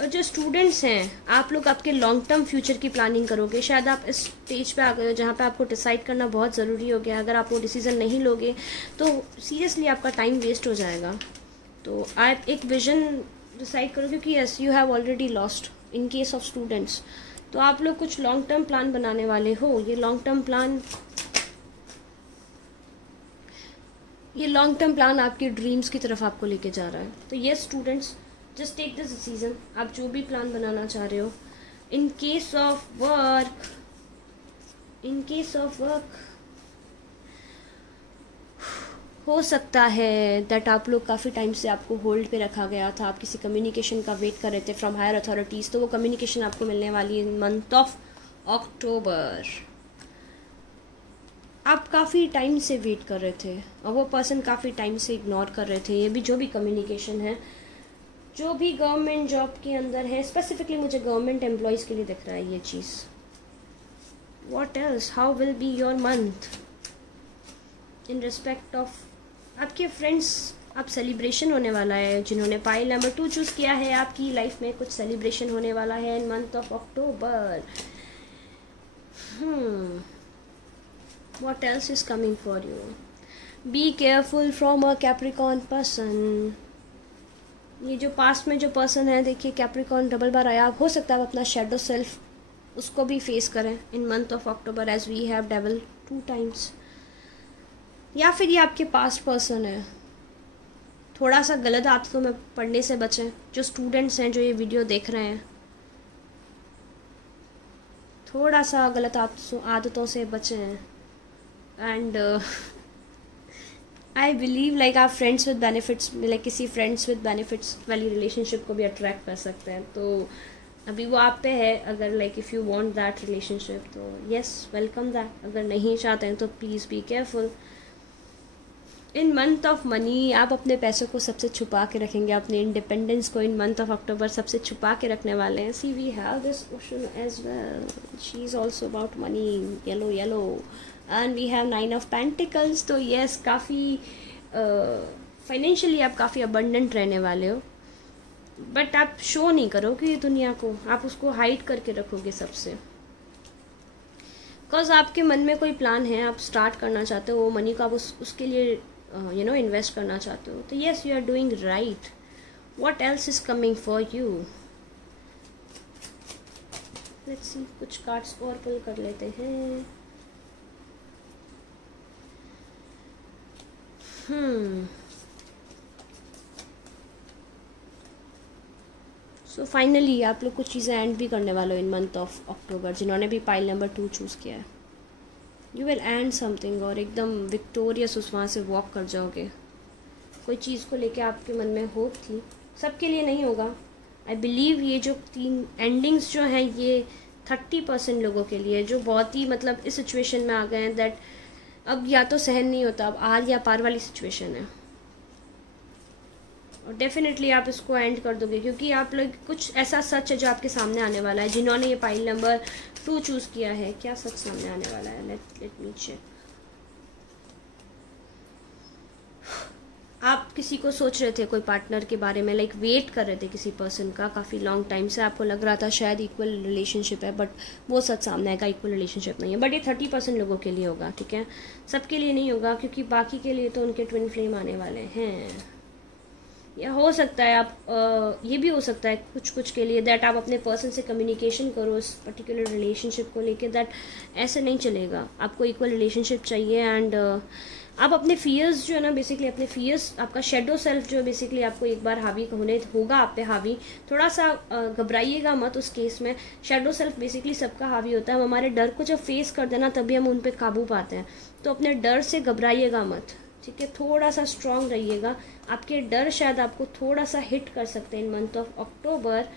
और जो स्टूडेंट्स हैं आप लोग आपके लॉन्ग टर्म फ्यूचर की प्लानिंग करोगे। शायद आप इस स्टेज पे आ गए हो जहाँ पे आपको डिसाइड करना बहुत ज़रूरी हो गया। अगर आप वो डिसीज़न नहीं लोगे तो सीरियसली आपका टाइम वेस्ट हो जाएगा। तो आप एक विजन डिसाइड करोगे कि yes you have already lost in case of students. तो आप लोग कुछ लॉन्ग टर्म प्लान बनाने वाले हो। ये लॉन्ग टर्म प्लान आपके ड्रीम्स की तरफ आपको लेके जा रहा है। तो yes students, just take this decision. आप जो भी प्लान बनाना चाह रहे हो, इन केस ऑफ वर्क हो सकता है दैट आप लोग काफ़ी टाइम से आपको होल्ड पे रखा गया था, आप किसी कम्युनिकेशन का वेट कर रहे थे फ्रॉम हायर अथॉरिटीज़। तो वो कम्युनिकेशन आपको मिलने वाली है इन मंथ ऑफ अक्टूबर। आप काफ़ी टाइम से वेट कर रहे थे और वो पर्सन काफ़ी टाइम से इग्नोर कर रहे थे। ये भी जो भी कम्युनिकेशन है, जो भी गवर्नमेंट जॉब के अंदर है, स्पेसिफिकली मुझे गवर्नमेंट एम्प्लॉयज़ के लिए दिख रहा है ये चीज़। What else, how will be your month in respect of आपके फ्रेंड्स। आप सेलिब्रेशन होने वाला है। जिन्होंने पाइल नंबर 2 चूज़ किया है, आपकी लाइफ में कुछ सेलिब्रेशन होने वाला है in month of October. What else is coming for you? Be careful from a Capricorn person. ये जो पास्ट में जो पर्सन है, देखिए कैप्रिकॉर्न डबल बार आया। हो सकता है आप अपना शेडो सेल्फ उसको भी फेस करें in month of October as we have devil 2 times. या फिर ये आपके पास्ट पर्सन है। थोड़ा सा गलत आदतों में पढ़ने से बचें। जो स्टूडेंट्स हैं जो ये वीडियो देख रहे हैं, थोड़ा सा गलत आदतों से बचें। एंड आई बिलीव लाइक आप फ्रेंड्स विद बेनिफिट्स, लाइक किसी फ्रेंड्स विद बेनिफिट्स वाली रिलेशनशिप को भी अट्रैक्ट कर सकते हैं। तो अभी वो आप पे है। अगर like if you want that relationship तो यस वेलकम दैट। अगर नहीं चाहते हैं तो please be careful. In month of money आप अपने पैसों को सबसे छुपा के रखेंगे। अपने इंडिपेंडेंस को इन मंथ ऑफ अक्टूबर सबसे छुपा के रखने वाले हैं। See we have this question as well, she is also about money, yellow and we have 9 of pentacles. तो यस काफ़ी फाइनेंशियली आप काफ़ी अबंडेंट रहने वाले हो, बट आप शो नहीं करोगे दुनिया को, आप उसको हाइड करके रखोगे सबसे। बिकॉज आपके मन में कोई प्लान है, आप स्टार्ट करना चाहते हो, वो मनी को आप उसके लिए इन्वेस्ट करना चाहते हो। तो yes you are doing right. What else is coming for you? Let's see, कुछ कार्ड्स और पुल कर लेते हैं। सो फाइनली आप लोग कुछ चीज़ें एंड भी करने वाले हो इन मंथ ऑफ अक्टूबर, जिन्होंने भी पाइल नंबर 2 चूज़ किया है। यू विल एंड समथिंग, और एकदम विक्टोरियस उस वहाँ से वॉक कर जाओगे। कोई चीज़ को लेके आपके मन में होप थी, सबके लिए नहीं होगा। आई बिलीव ये जो 3 एंडिंग्स जो हैं ये 30% लोगों के लिए, जो बहुत ही मतलब इस सिचुएशन में आ गए हैं दैट अब या तो सहन नहीं होता, अब आर या पार वाली सिचुएशन है। और डेफिनेटली आप इसको एंड कर दोगे, क्योंकि आप लोग कुछ ऐसा सच है जो आपके सामने आने वाला है। जिन्होंने ये पाइल नंबर 2 चूज़ किया है, क्या सच सामने आने वाला है? Let me check. आप किसी को सोच रहे थे, कोई पार्टनर के बारे में, लाइक वेट कर रहे थे किसी पर्सन का काफ़ी लॉन्ग टाइम से। आपको लग रहा था शायद इक्वल रिलेशनशिप है, बट वो सच सामने आएगा, इक्वल रिलेशनशिप नहीं है। बट ये 30% लोगों के लिए होगा, ठीक है, सबके लिए नहीं होगा, क्योंकि बाकी के लिए तो उनके ट्विन फ्लेम आने वाले हैं। या हो सकता है आप ये भी हो सकता है कुछ के लिए दैट आप अपने पर्सन से कम्युनिकेशन करो इस पर्टिकुलर रिलेशनशिप को लेके, दैट ऐसे नहीं चलेगा, आपको इक्वल रिलेशनशिप चाहिए। एंड आप अपने फियर्स जो है ना, बेसिकली अपने फियर्स, आपका शेडो सेल्फ जो है बेसिकली आपको एक बार हावी होने होगा आप पे हावी। थोड़ा सा घबराइएगा मत उस केस में। शेडो सेल्फ बेसिकली सबका हावी होता है। हम हमारे डर को जब फेस कर देना तभी हम उन पे काबू पाते हैं। तो अपने डर से घबराइएगा मत, ठीक है, थोड़ा सा स्ट्रांग रहिएगा। आपके डर शायद आपको थोड़ा सा हिट कर सकते हैं इन मंथ ऑफ अक्टूबर।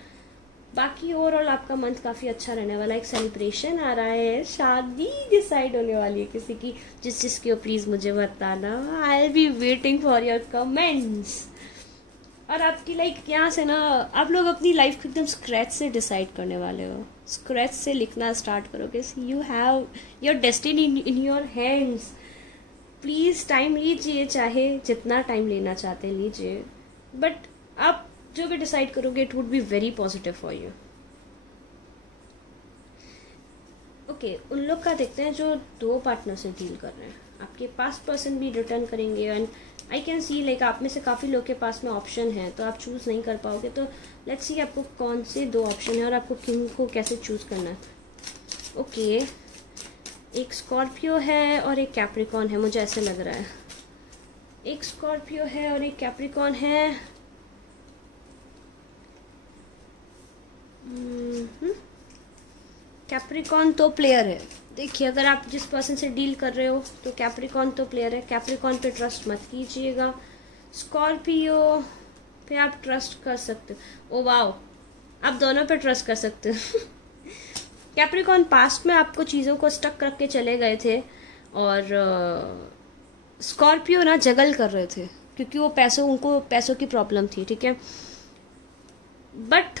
बाकी ओवरऑल आपका मंथ काफ़ी अच्छा रहने वाला है। एक सेलिब्रेशन आ रहा है, शादी डिसाइड होने वाली है किसी की, जिसकी हो प्लीज़ मुझे बताना। I will be waiting for your comments. और आपकी लाइक यहाँ से ना आप लोग अपनी लाइफ को एकदम स्क्रैच से डिसाइड करने वाले हो, स्क्रैच से लिखना स्टार्ट करोगे। You have your destiny in your hands. Please time लीजिए, चाहे जितना टाइम लेना चाहते हैं लीजिए, बट आप जो भी डिसाइड करोगे it would be very positive for you. Okay, उन लोग का देखते हैं जो 2 पार्टनर से डील कर रहे हैं। आपके पास्ट पर्सन भी रिटर्न करेंगे and I can C like आप में से काफ़ी लोग के पास में ऑप्शन है, तो आप चूज़ नहीं कर पाओगे। तो लेट्स सी आपको कौन से 2 ऑप्शन है और आपको किन को कैसे चूज़ करना है। ओके, एक स्कॉर्पियो है और एक कैप्रिकॉन है, मुझे ऐसे लग रहा है। एक स्कॉर्पियो है और एक कैप्रिकॉन है। कैप्रिकॉन तो प्लेयर है। देखिए, अगर आप जिस पर्सन से डील कर रहे हो तो कैप्रिकॉन तो प्लेयर है, कैप्रिकॉन पे ट्रस्ट मत कीजिएगा। स्कॉर्पियो पे आप ट्रस्ट कर सकते हो। ओ वाओ, आप दोनों पे ट्रस्ट कर सकते हो। कैप्रिकॉन पास्ट में आपको चीज़ों को स्टक रख के चले गए थे और स्कॉर्पियो ना जगल कर रहे थे, क्योंकि वो उनको पैसों की प्रॉब्लम थी, ठीक है। बट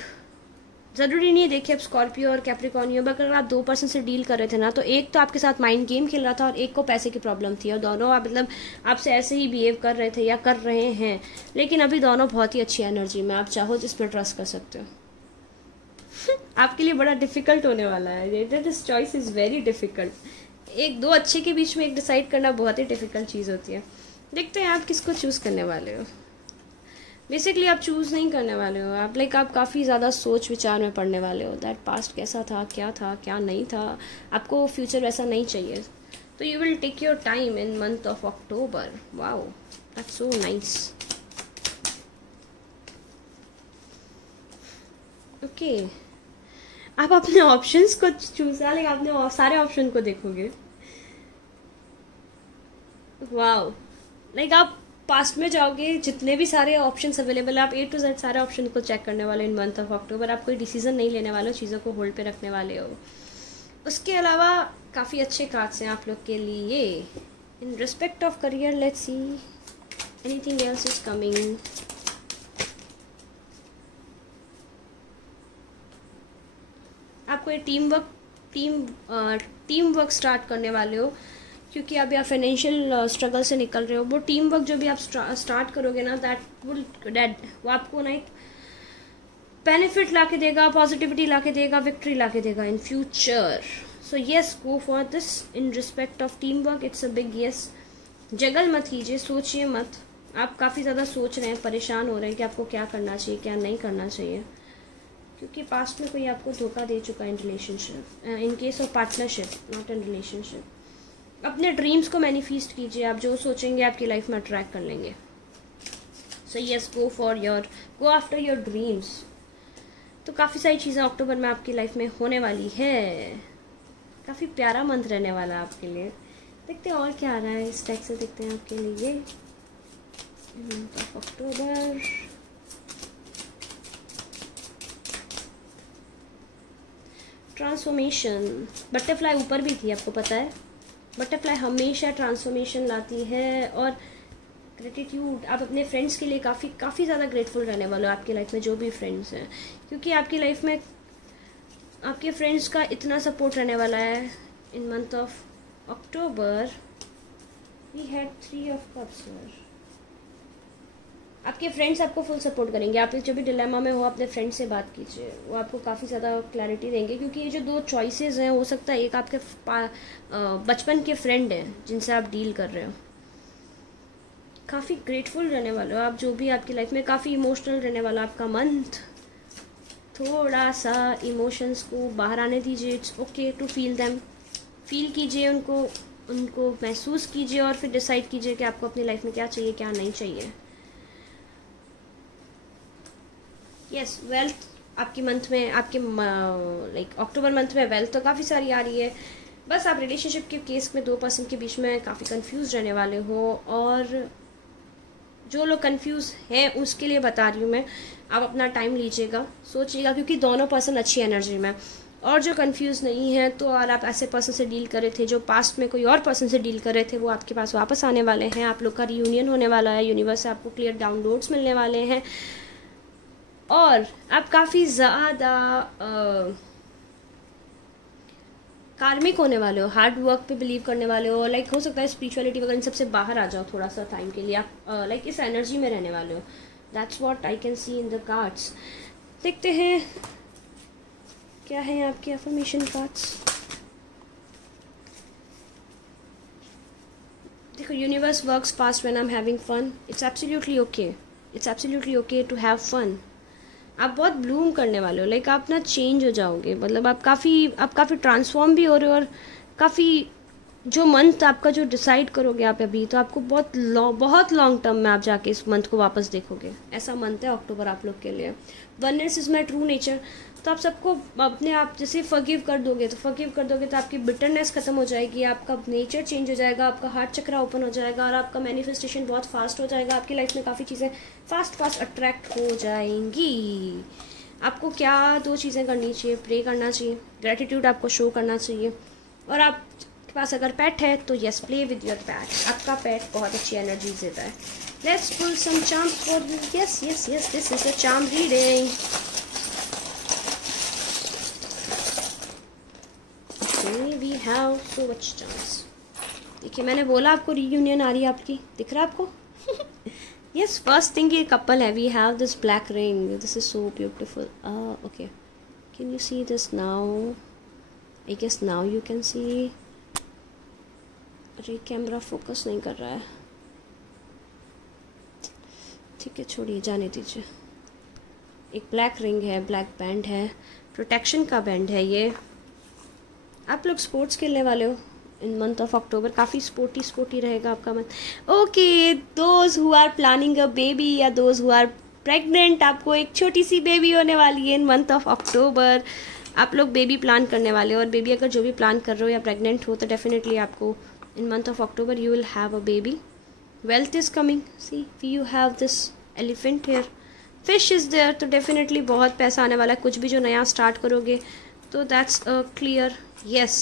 ज़रूरी नहीं है, देखिए अब स्कॉर्पियो और कैप्रिकॉर्नियो, अगर आप 2 पर्सन से डील कर रहे थे ना, तो एक तो आपके साथ माइंड गेम खेल रहा था और एक को पैसे की प्रॉब्लम थी, और दोनों आप मतलब आपसे ऐसे ही बिहेव कर रहे थे या कर रहे हैं। लेकिन अभी दोनों बहुत ही अच्छी एनर्जी में, आप चाहो जिस पर ट्रस्ट कर सकते हो। आपके लिए बड़ा डिफिकल्ट होने वाला है, this choice is very difficult. 2 अच्छे के बीच में एक डिसाइड करना बहुत ही डिफिकल्ट चीज़ होती है। देखते हैं आप किसको चूज़ करने वाले हो। बेसिकली आप चूज़ नहीं करने वाले हो, आप काफ़ी ज़्यादा सोच विचार में पड़ने वाले हो दैट पास्ट कैसा था क्या नहीं था, आपको फ्यूचर वैसा नहीं चाहिए। तो you will take your time in month of October. Wow, that's so nice. Okay, आप अपने ऑप्शंस को चूज आपने सारे ऑप्शन को देखोगे। वाओ, आप पास्ट में जाओगे, जितने भी सारे ऑप्शंस अवेलेबल है आप A to Z सारे ऑप्शन को चेक करने वाले इन मंथ ऑफ अक्टूबर। आप कोई डिसीजन नहीं लेने वाले हो, चीज़ों को होल्ड पे रखने वाले हो। उसके अलावा काफ़ी अच्छे कार्ड्स हैं आप लोग के लिए। इन respect of career, let's see anything else is coming. आपको ये टीम वर्क स्टार्ट करने वाले हो, क्योंकि अभी आप फाइनेंशियल स्ट्रगल से निकल रहे हो। वो टीम वर्क जो भी आप स्टार्ट करोगे ना, वो आपको ना एक बेनिफिट ला के देगा, पॉजिटिविटी ला के देगा, विक्ट्री ला के देगा in future. So yes, go for this in respect of team work, it's a big yes. Juggle मत कीजिए, सोचिए मत। आप काफ़ी ज़्यादा सोच रहे हैं, परेशान हो रहे हैं कि आपको क्या करना चाहिए क्या नहीं करना चाहिए, क्योंकि पास्ट में कोई आपको धोखा दे चुका है in relationship, in case of partnership, not in relationship. अपने ड्रीम्स को मैनिफेस्ट कीजिए, आप जो सोचेंगे आपकी लाइफ में अट्रैक्ट कर लेंगे। सो yes, go after your dreams. तो काफ़ी सारी चीज़ें अक्टूबर में आपकी लाइफ में होने वाली है। काफ़ी प्यारा मंथ रहने वाला है आपके लिए। देखते हैं और क्या आ रहा है इस टैग से, देखते हैं आपके लिए month of October. Transformation, butterfly ऊपर भी थी, आपको पता है बटरफ्लाई हमेशा ट्रांसफॉर्मेशन लाती है। और ग्रेटिट्यूड, आप अपने फ्रेंड्स के लिए काफ़ी ज़्यादा ग्रेटफुल रहने वाले हो आपकी लाइफ में, जो भी फ्रेंड्स हैं, क्योंकि आपकी लाइफ में आपके फ्रेंड्स का इतना सपोर्ट रहने वाला है in month of October. We had 3 of cups here. आपके फ्रेंड्स आपको फुल सपोर्ट करेंगे। आप जब भी डिलेमा में हो अपने फ्रेंड से बात कीजिए, वो आपको काफ़ी ज़्यादा क्लैरिटी देंगे, क्योंकि ये जो 2 चॉइसेस हैं, हो सकता है एक आपके बचपन के फ्रेंड हैं जिनसे आप डील कर रहे हो। काफ़ी ग्रेटफुल रहने वाले हो आप, जो भी आपकी लाइफ में काफ़ी इमोशनल रहने वाला आपका मंथ। थोड़ा सा इमोशंस को बाहर आने दीजिए, it's okay to feel them, फील कीजिए उनको महसूस कीजिए और फिर डिसाइड कीजिए कि आपको अपनी लाइफ में क्या चाहिए क्या नहीं चाहिए। यस, वेल्थ आपकी मंथ में, आपके लाइक अक्टूबर मंथ में वेल्थ तो काफ़ी सारी आ रही है। बस आप रिलेशनशिप के केस में 2 पर्सन के बीच में काफ़ी कंफ्यूज रहने वाले हो, और जो लोग कंफ्यूज हैं उसके लिए बता रही हूँ मैं, आप अपना टाइम लीजिएगा, सोचिएगा, क्योंकि दोनों पर्सन अच्छी एनर्जी में। और जो कंफ्यूज नहीं है, तो और आप ऐसे पर्सन से डील कर रहे थे जो पास्ट में कोई और पर्सन से डील कर रहे थे, वो आपके पास वापस आने वाले हैं। आप लोग का रियूनियन होने वाला है, यूनिवर्स से आपको क्लियर डाउनलोड्स मिलने वाले हैं, और आप काफ़ी ज़्यादा कार्मिक होने वाले हो, हार्ड वर्क पे बिलीव करने वाले हो। लाइक हो सकता है स्पिरिचुअलिटी वगैरह इन सबसे बाहर आ जाओ थोड़ा सा टाइम के लिए, आप लाइक इस एनर्जी में रहने वाले हो। That's what I can see in the cards. देखते हैं क्या है आपके अफर्मेशन कार्ड्स। देखो, universe works fast when I am having fun. It's absolutely okay, it's absolutely okay to have fun. आप बहुत ब्लूम करने वाले हो, लाइक आप ना चेंज हो जाओगे, मतलब आप काफ़ी ट्रांसफॉर्म भी हो रहे हो, और काफ़ी जो मंथ आपका जो डिसाइड करोगे आप अभी, तो आपको बहुत लॉन्ग टर्म में आप जाके इस मंथ को वापस देखोगे। ऐसा मंथ है अक्टूबर आप लोग के लिए। Oneness is my true nature. तो आप सबको अपने आप जैसे फॉरगिव कर दोगे तो आपकी बिटरनेस खत्म हो जाएगी, आपका नेचर चेंज हो जाएगा, आपका हार्ट चक्रा ओपन हो जाएगा, और आपका मैनिफेस्टेशन बहुत फास्ट हो जाएगा। आपकी लाइफ में काफ़ी चीज़ें फास्ट अट्रैक्ट हो जाएंगी। आपको क्या 2 चीज़ें करनी चाहिए, प्रे करना चाहिए, ग्रेटिट्यूड आपको शो करना चाहिए, और आपके पास अगर पेट है तो yes, play with your pet. आपका पेट बहुत अच्छी एनर्जी देता है। Let's pull some charms for yes, this is a charm reading. We have so much chance। देखिए, मैंने बोला आपको रीयूनियन आ रही है आपकी, दिख रहा है आपको? यस, फर्स्ट थिंग ये कपल है। We have this black ring, this is so beautiful. Okay, can you see this now? I guess now you can see. अरे कैमरा फोकस नहीं कर रहा है, ठीक है, छोड़िए, जाने दीजिए। एक ब्लैक रिंग है, ब्लैक बैंड है, प्रोटेक्शन का बैंड है ये। आप लोग स्पोर्ट्स खेलने वाले हो इन मंथ ऑफ अक्टूबर, काफ़ी स्पोर्टी रहेगा आपका month. Okay, those who are planning a baby या दोज हु आर प्रेग्नेंट, आपको एक छोटी सी बेबी होने वाली है इन मंथ ऑफ अक्टूबर। आप लोग बेबी प्लान करने वाले हो, और बेबी अगर जो भी प्लान कर रहे हो या प्रेग्नेंट हो, तो डेफिनेटली आपको in month of October you will have a baby. Wealth is coming, see you have this elephant here, fish is there, तो डेफिनेटली बहुत पैसा आने वाला है। कुछ भी जो नया स्टार्ट करोगे तो that's a clear yes।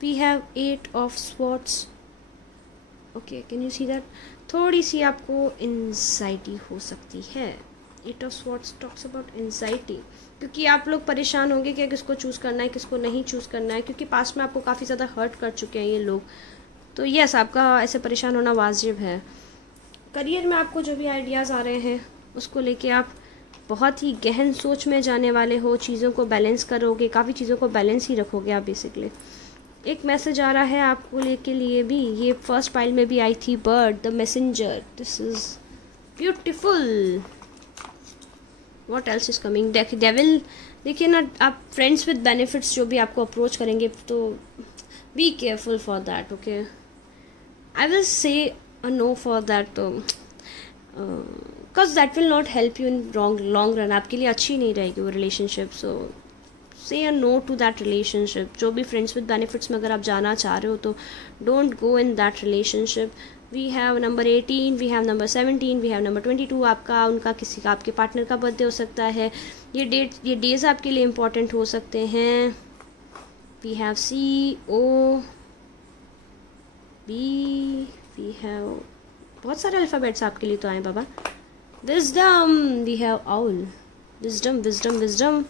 we have 8 of swords। okay, can you see that? थोड़ी सी आपको एंजाइटी हो सकती है। 8 of swords talks about anxiety, क्योंकि आप लोग परेशान होंगे कि किसको चूज़ करना है, किसको नहीं चूज़ करना है, क्योंकि पास्ट में आपको काफ़ी ज़्यादा हर्ट कर चुके हैं ये लोग। तो यस, आपका ऐसे परेशान होना वाजिब है। करियर में आपको जो भी आइडियाज़ आ रहे हैं उसको लेके आप बहुत ही गहन सोच में जाने वाले हो, चीज़ों को बैलेंस करोगे, काफ़ी चीज़ों को बैलेंस ही रखोगे आप बेसिकली। एक मैसेज आ रहा है आपको लेके लिए भी, ये फर्स्ट पाइल में भी आई थी, bird the messenger, this is beautiful. What else is coming? Devil, देखिए ना, आप फ्रेंड्स विद बेनिफिट्स जो भी आपको अप्रोच करेंगे तो be careful for that. Okay, I will say a no for that, तो because that will not help you in long run. आपके लिए अच्छी नहीं रहेगी वो relationship. So say a no to that relationship. जो भी फ्रेंड्स विद बेनिफिट्स में अगर आप जाना चाह रहे हो तो don't go in that relationship. We have number 18, we have number 17, we have number 22। आपका उनका किसी का आपके पार्टनर का बर्थडे हो सकता है। ये डेज आपके लिए इम्पॉर्टेंट हो सकते हैं। We have C O B, we have बहुत सारे अल्फ़ाबेट्स आपके लिए तो आए बाबा। Wisdom, we have owl, wisdom wisdom wisdom.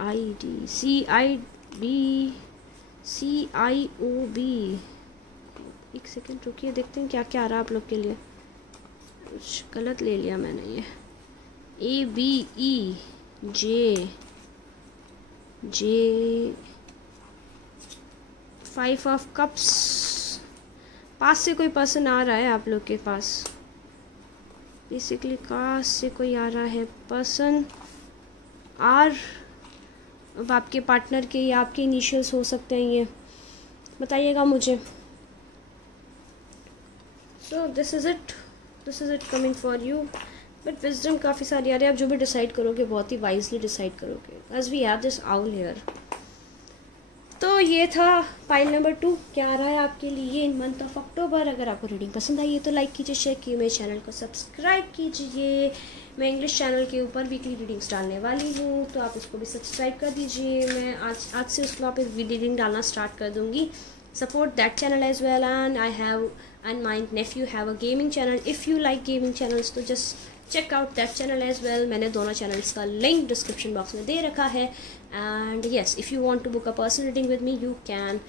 I D C I B, C I O B. एक सेकेंड रुकिए, देखते हैं क्या क्या आ रहा है आप लोग के लिए। कुछ गलत ले लिया मैंने ये। A B E J J, 5 of cups. पास से कोई पर्सन आ रहा है आप लोग के पास, बेसिकली पास से कोई आ रहा है पर्सन। आर अब आपके पार्टनर के या आपके इनिशियल्स हो सकते हैं, ये बताइएगा मुझे। सो this is it coming for you. But wisdom काफ़ी सारी आ रही है। आप जो भी डिसाइड करोगे बहुत ही वाइजली डिसाइड करोगे, as we have this owl here. तो ये था पाइल नंबर 2 क्या आ रहा है आपके लिए इन मंथ ऑफ अक्टूबर। अगर आपको रीडिंग पसंद आई है तो लाइक कीजिए, शेयर कीजिए, मेरे चैनल को सब्सक्राइब कीजिए। मैं इंग्लिश चैनल के ऊपर वीकली रीडिंग्स डालने वाली हूँ, तो आप उसको भी सब्सक्राइब कर दीजिए। मैं आज से उसको वापस रीडिंग डालना स्टार्ट कर दूँगी। Support that channel as well. And my nephew have a gaming channel. If you like gaming channels तो just check out that channel as well. मैंने दोनों चैनल्स का लिंक डिस्क्रिप्शन बॉक्स में दे रखा है। And yes, if you want to book a personal reading with me you can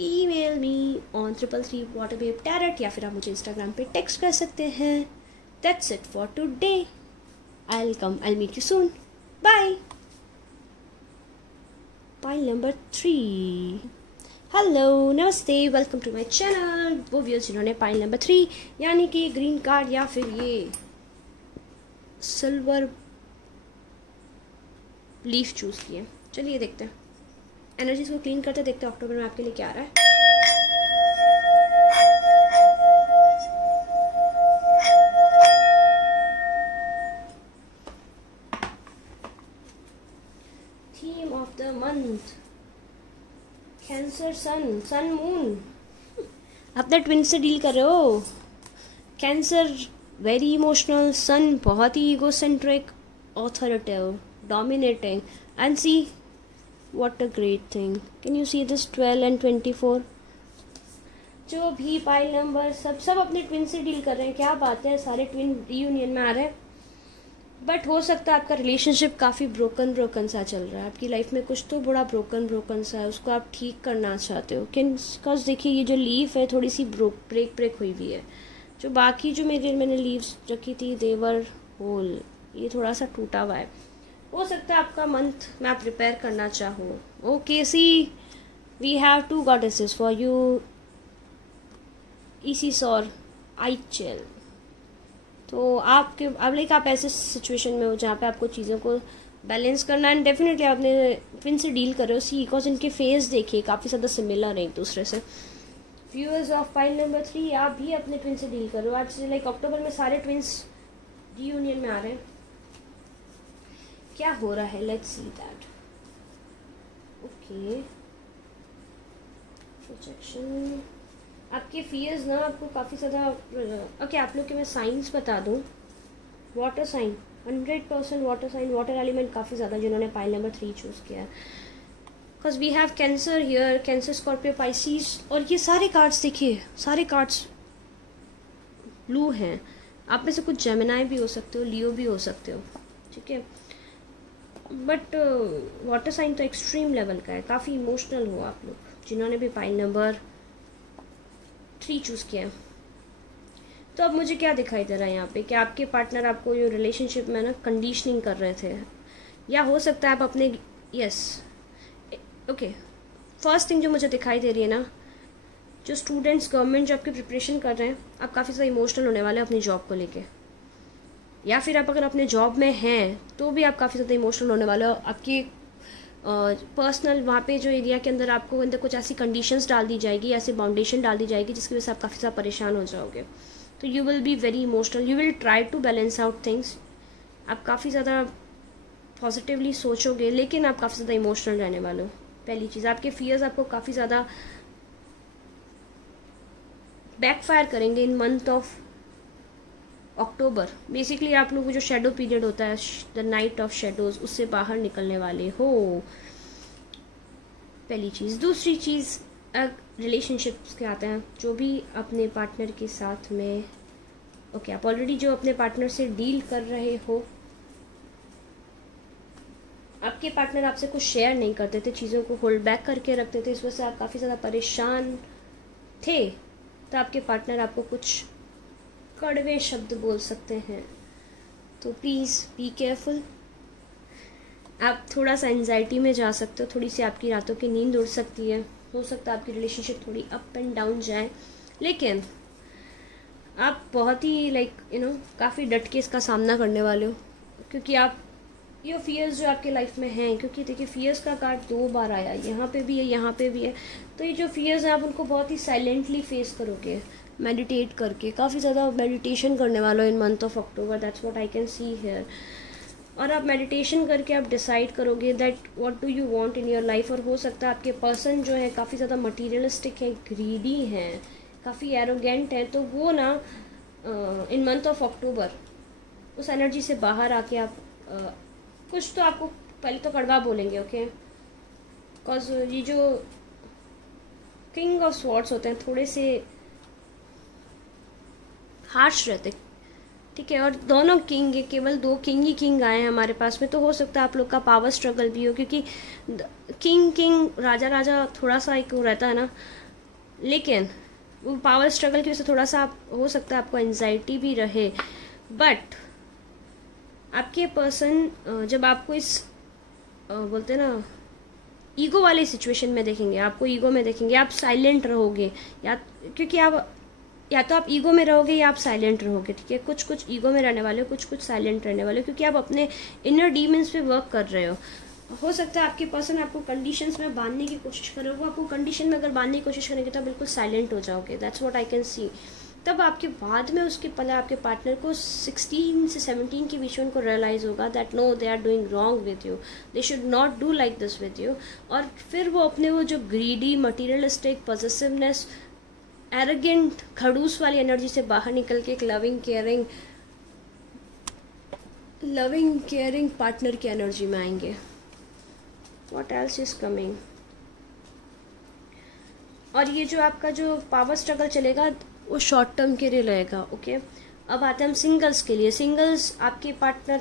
email me on 333waterbabetarot, या फिर आप मुझे इंस्टाग्राम पे टेक्स्ट कर सकते हैं। That's it for today. I'll meet you soon. Bye. Pile number 3. Hello नमस्ते, welcome to my channel. वो व्यूअर्स जिन्होंने पाइल नंबर 3 यानी कि ग्रीन कार्ड या फिर ये सिल्वर लीफ चूज किए। चलिए देखते हैं, एनर्जीज को क्लीन करते देखते हैं अक्टूबर में आपके लिए क्या आ रहा है। Theme of the month cancer, sun moon. अपने ट्विन से डील कर रहे हो। कैंसर वेरी इमोशनल, सन बहुत ही egocentric, authoritative, dominating. And see what a great thing, can you see this 12 and 24। जो भी पाइल नंबर सब अपने ट्विन से डील कर रहे हैं, क्या बात है। सारे ट्विन रीयूनियन में आ रहे हैं। बट हो सकता है आपका रिलेशनशिप काफ़ी ब्रोकन सा चल रहा है। आपकी लाइफ में कुछ तो बड़ा ब्रोकन सा है, उसको आप ठीक करना चाहते हो। बिकॉज देखिए ये जो लीफ है थोड़ी सी ब्रेक हुई हुई है। जो बाकी जो मैंने लीव्स रखी थी देवर होल, ये थोड़ा सा टूटा हुआ है। हो सकता है आपका मंथ में आप प्रिपेयर करना चाहो। Okay see, we have 2 goddesses for you, Isis और आइचेल। तो आप ऐसे सिचुएशन में हो जहाँ पे आपको चीज़ों को बैलेंस करना है। एंड डेफिनेटली आप अपने ट्विन से डील कर रहे हो। सी बिकॉज इनके फेस देखिए काफ़ी ज़्यादा सिमिलर है एक दूसरे से। व्यूअर्स ऑफ पाइल नंबर 3, आप भी अपने ट्विन से डील कर रहे हो। आज से अक्टूबर में सारे ट्विन्स रीयूनियन में आ रहे हैं। क्या हो रहा है, let's see that. Okay, projection. आपके फियर्स ना आपको काफ़ी ज़्यादा ओके। आप लोग के मैं साइंस बता दूँ। Water sign 100% water sign, water element काफ़ी ज़्यादा जिन्होंने पाइल नंबर 3 चूज़ किया है। Because we have cancer here, cancer, Scorpio, Pisces. और ये सारे कार्ड्स देखिए, सारे कार्ड्स ब्लू हैं। आप में से कुछ जेमिनाई भी हो सकते हो, लियो भी हो सकते हो, ठीक है। बट वाटर साइन तो एक्सट्रीम लेवल का है। काफ़ी इमोशनल हो आप लोग जिन्होंने भी पाइल नंबर 3 चूज़ किया। तो अब मुझे क्या दिखाई दे रहा है यहाँ पे कि आपके पार्टनर आपको जो रिलेशनशिप में ना कंडीशनिंग कर रहे थे, या हो सकता है आप अपने ओके। फर्स्ट थिंग जो मुझे दिखाई दे रही है ना, जो स्टूडेंट्स गवर्नमेंट जॉब की प्रिपरेशन कर रहे हैं, आप काफ़ी ज़्यादा इमोशनल होने वाले हैं अपनी जॉब को लेके। या फिर आप अगर अपने जॉब में हैं तो भी आप काफ़ी ज़्यादा इमोशनल होने वाले हो। आपकी पर्सनल वहाँ पे जो एरिया के अंदर आपको अंदर कुछ ऐसी कंडीशंस डाल दी जाएगी, ऐसी बाउंडेशन डाल दी जाएगी जिसकी वजह से आप काफ़ी ज़्यादा परेशान हो जाओगे। तो you will be very emotional, you will try to balance out things. आप काफ़ी ज़्यादा पॉजिटिवली सोचोगे, लेकिन आप काफ़ी ज़्यादा इमोशनल रहने वाले हो। पहली चीज़, आपके फियर्स आपको काफ़ी ज़्यादा बैकफायर करेंगे इन मंथ ऑफ अक्टूबर। बेसिकली आप लोगों को जो शेडो पीरियड होता है, द नाइट ऑफ शेडोज, उससे बाहर निकलने वाले हो, पहली चीज़। दूसरी चीज़, रिलेशनशिप्स के आते हैं, जो भी अपने पार्टनर के साथ में ओके आप ऑलरेडी जो अपने पार्टनर से डील कर रहे हो, आपके पार्टनर आपसे कुछ शेयर नहीं करते थे, चीज़ों को होल्ड बैक करके रखते थे, इस वजह से आप काफ़ी ज़्यादा परेशान थे। तो आपके पार्टनर आपको कुछ कड़वे शब्द बोल सकते हैं, तो प्लीज़ बी केयरफुल। आप थोड़ा सा एंजाइटी में जा सकते हो, थोड़ी सी आपकी रातों की नींद उड़ सकती है, हो सकता है आपकी रिलेशनशिप थोड़ी अप एंड डाउन जाए, लेकिन आप बहुत ही काफ़ी डट के इसका सामना करने वाले हो, क्योंकि आप ये फियर्स जो आपके लाइफ में हैं, क्योंकि देखिए फियर्स का कार्ड 2 बार आया, यहाँ पे भी है, यहाँ पे भी है, तो ये जो फियर्स हैं आप उनको बहुत ही साइलेंटली फेस करोगे, मेडिटेट करके, काफ़ी ज़्यादा मेडिटेशन करने वाला हो इन month of October, that's what I can see here. और आप मेडिटेशन करके आप डिसाइड करोगे that what do you want in your life. और हो सकता है आपके पर्सन जो है काफ़ी ज़्यादा मटीरियलिस्टिक है, ग्रीडी हैं, काफ़ी एरोगेंट है, तो वो ना इन मंथ ऑफ अक्टूबर उस एनर्जी से बाहर आके आप कुछ तो आपको पहले तो कड़वा बोलेंगे, ओके, बिकॉज ये जो किंग ऑफ स्वॉर्ड्स होते हैं थोड़े से हार्श रहते, ठीक है, और दोनों किंग, केवल 2 किंग ही किंग आए हैं हमारे पास में, तो हो सकता है आप लोग का पावर स्ट्रगल भी हो, क्योंकि किंग राजा थोड़ा सा एक रहता है ना, लेकिन वो पावर स्ट्रगल की वजह से थोड़ा सा हो सकता है आपको एंजाइटी भी रहे। बट आपके पर्सन जब आपको इस बोलते ना ईगो वाले सिचुएशन में देखेंगे, आपको ईगो में देखेंगे, आप साइलेंट रहोगे, या क्योंकि आप या तो आप ईगो में रहोगे या आप साइलेंट रहोगे, ठीक है, कुछ ईगो में रहने वाले हो, कुछ साइलेंट रहने वाले हो, क्योंकि आप अपने इनर डीमंस पे वर्क कर रहे हो सकता है आपके पर्सन आपको कंडीशंस में बांधने की कोशिश करे, वो आपको कंडीशन में अगर बांधने की कोशिश करेंगे तो आप बिल्कुल साइलेंट हो जाओगे, दैट्स व्हाट आई कैन सी। तब आपके बाद में उसके पहले आपके पार्टनर को 16 से 17 के बीच में उनको रियलाइज़ होगा that no they are doing wrong with you, they should not do like this with you, और फिर वो अपने वो जो ग्रीडी मटीरियलिस्टिक पॉसेसिवनेस एरोगेंट खड़ूस वाली एनर्जी से बाहर निकल के एक लविंग केयरिंग पार्टनर की एनर्जी में आएंगे। What else is coming. और ये जो आपका जो पावर स्ट्रगल चलेगा वो शॉर्ट टर्म के लिए रहेगा, ओके। अब आते हैं हम सिंगल्स के लिए। सिंगल्स आपके पार्टनर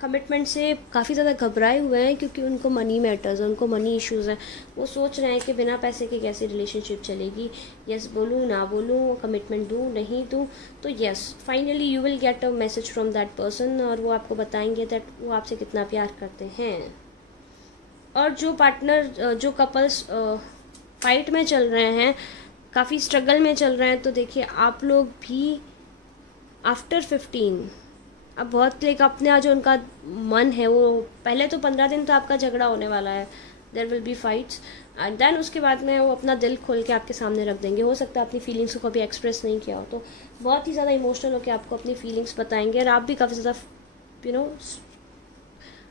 कमिटमेंट से काफ़ी ज़्यादा घबराए हुए हैं, क्योंकि उनको मनी मैटर्स है, उनको मनी इश्यूज़ हैं, वो सोच रहे हैं कि बिना पैसे के कैसी रिलेशनशिप चलेगी, यस बोलूँ ना बोलूँ, कमिटमेंट दूँ नहीं दूँ। तो yes, finally you will get a message from that person, और वो आपको बताएंगे दैट वो आपसे कितना प्यार करते हैं। और जो पार्टनर जो कपल्स फाइट में चल रहे हैं, काफ़ी स्ट्रगल में चल रहे हैं, तो देखिए आप लोग भी आफ्टर 15 अब बहुत अपने जो उनका मन है, वो पहले तो 15 दिन तो आपका झगड़ा होने वाला है, there will be fights, and then उसके बाद में वो अपना दिल खोल के आपके सामने रख देंगे। हो सकता है अपनी फीलिंग्स को कभी एक्सप्रेस नहीं किया हो, तो बहुत ही ज़्यादा इमोशनल होकर आपको अपनी फीलिंग्स बताएंगे, और आप भी काफ़ी ज़्यादा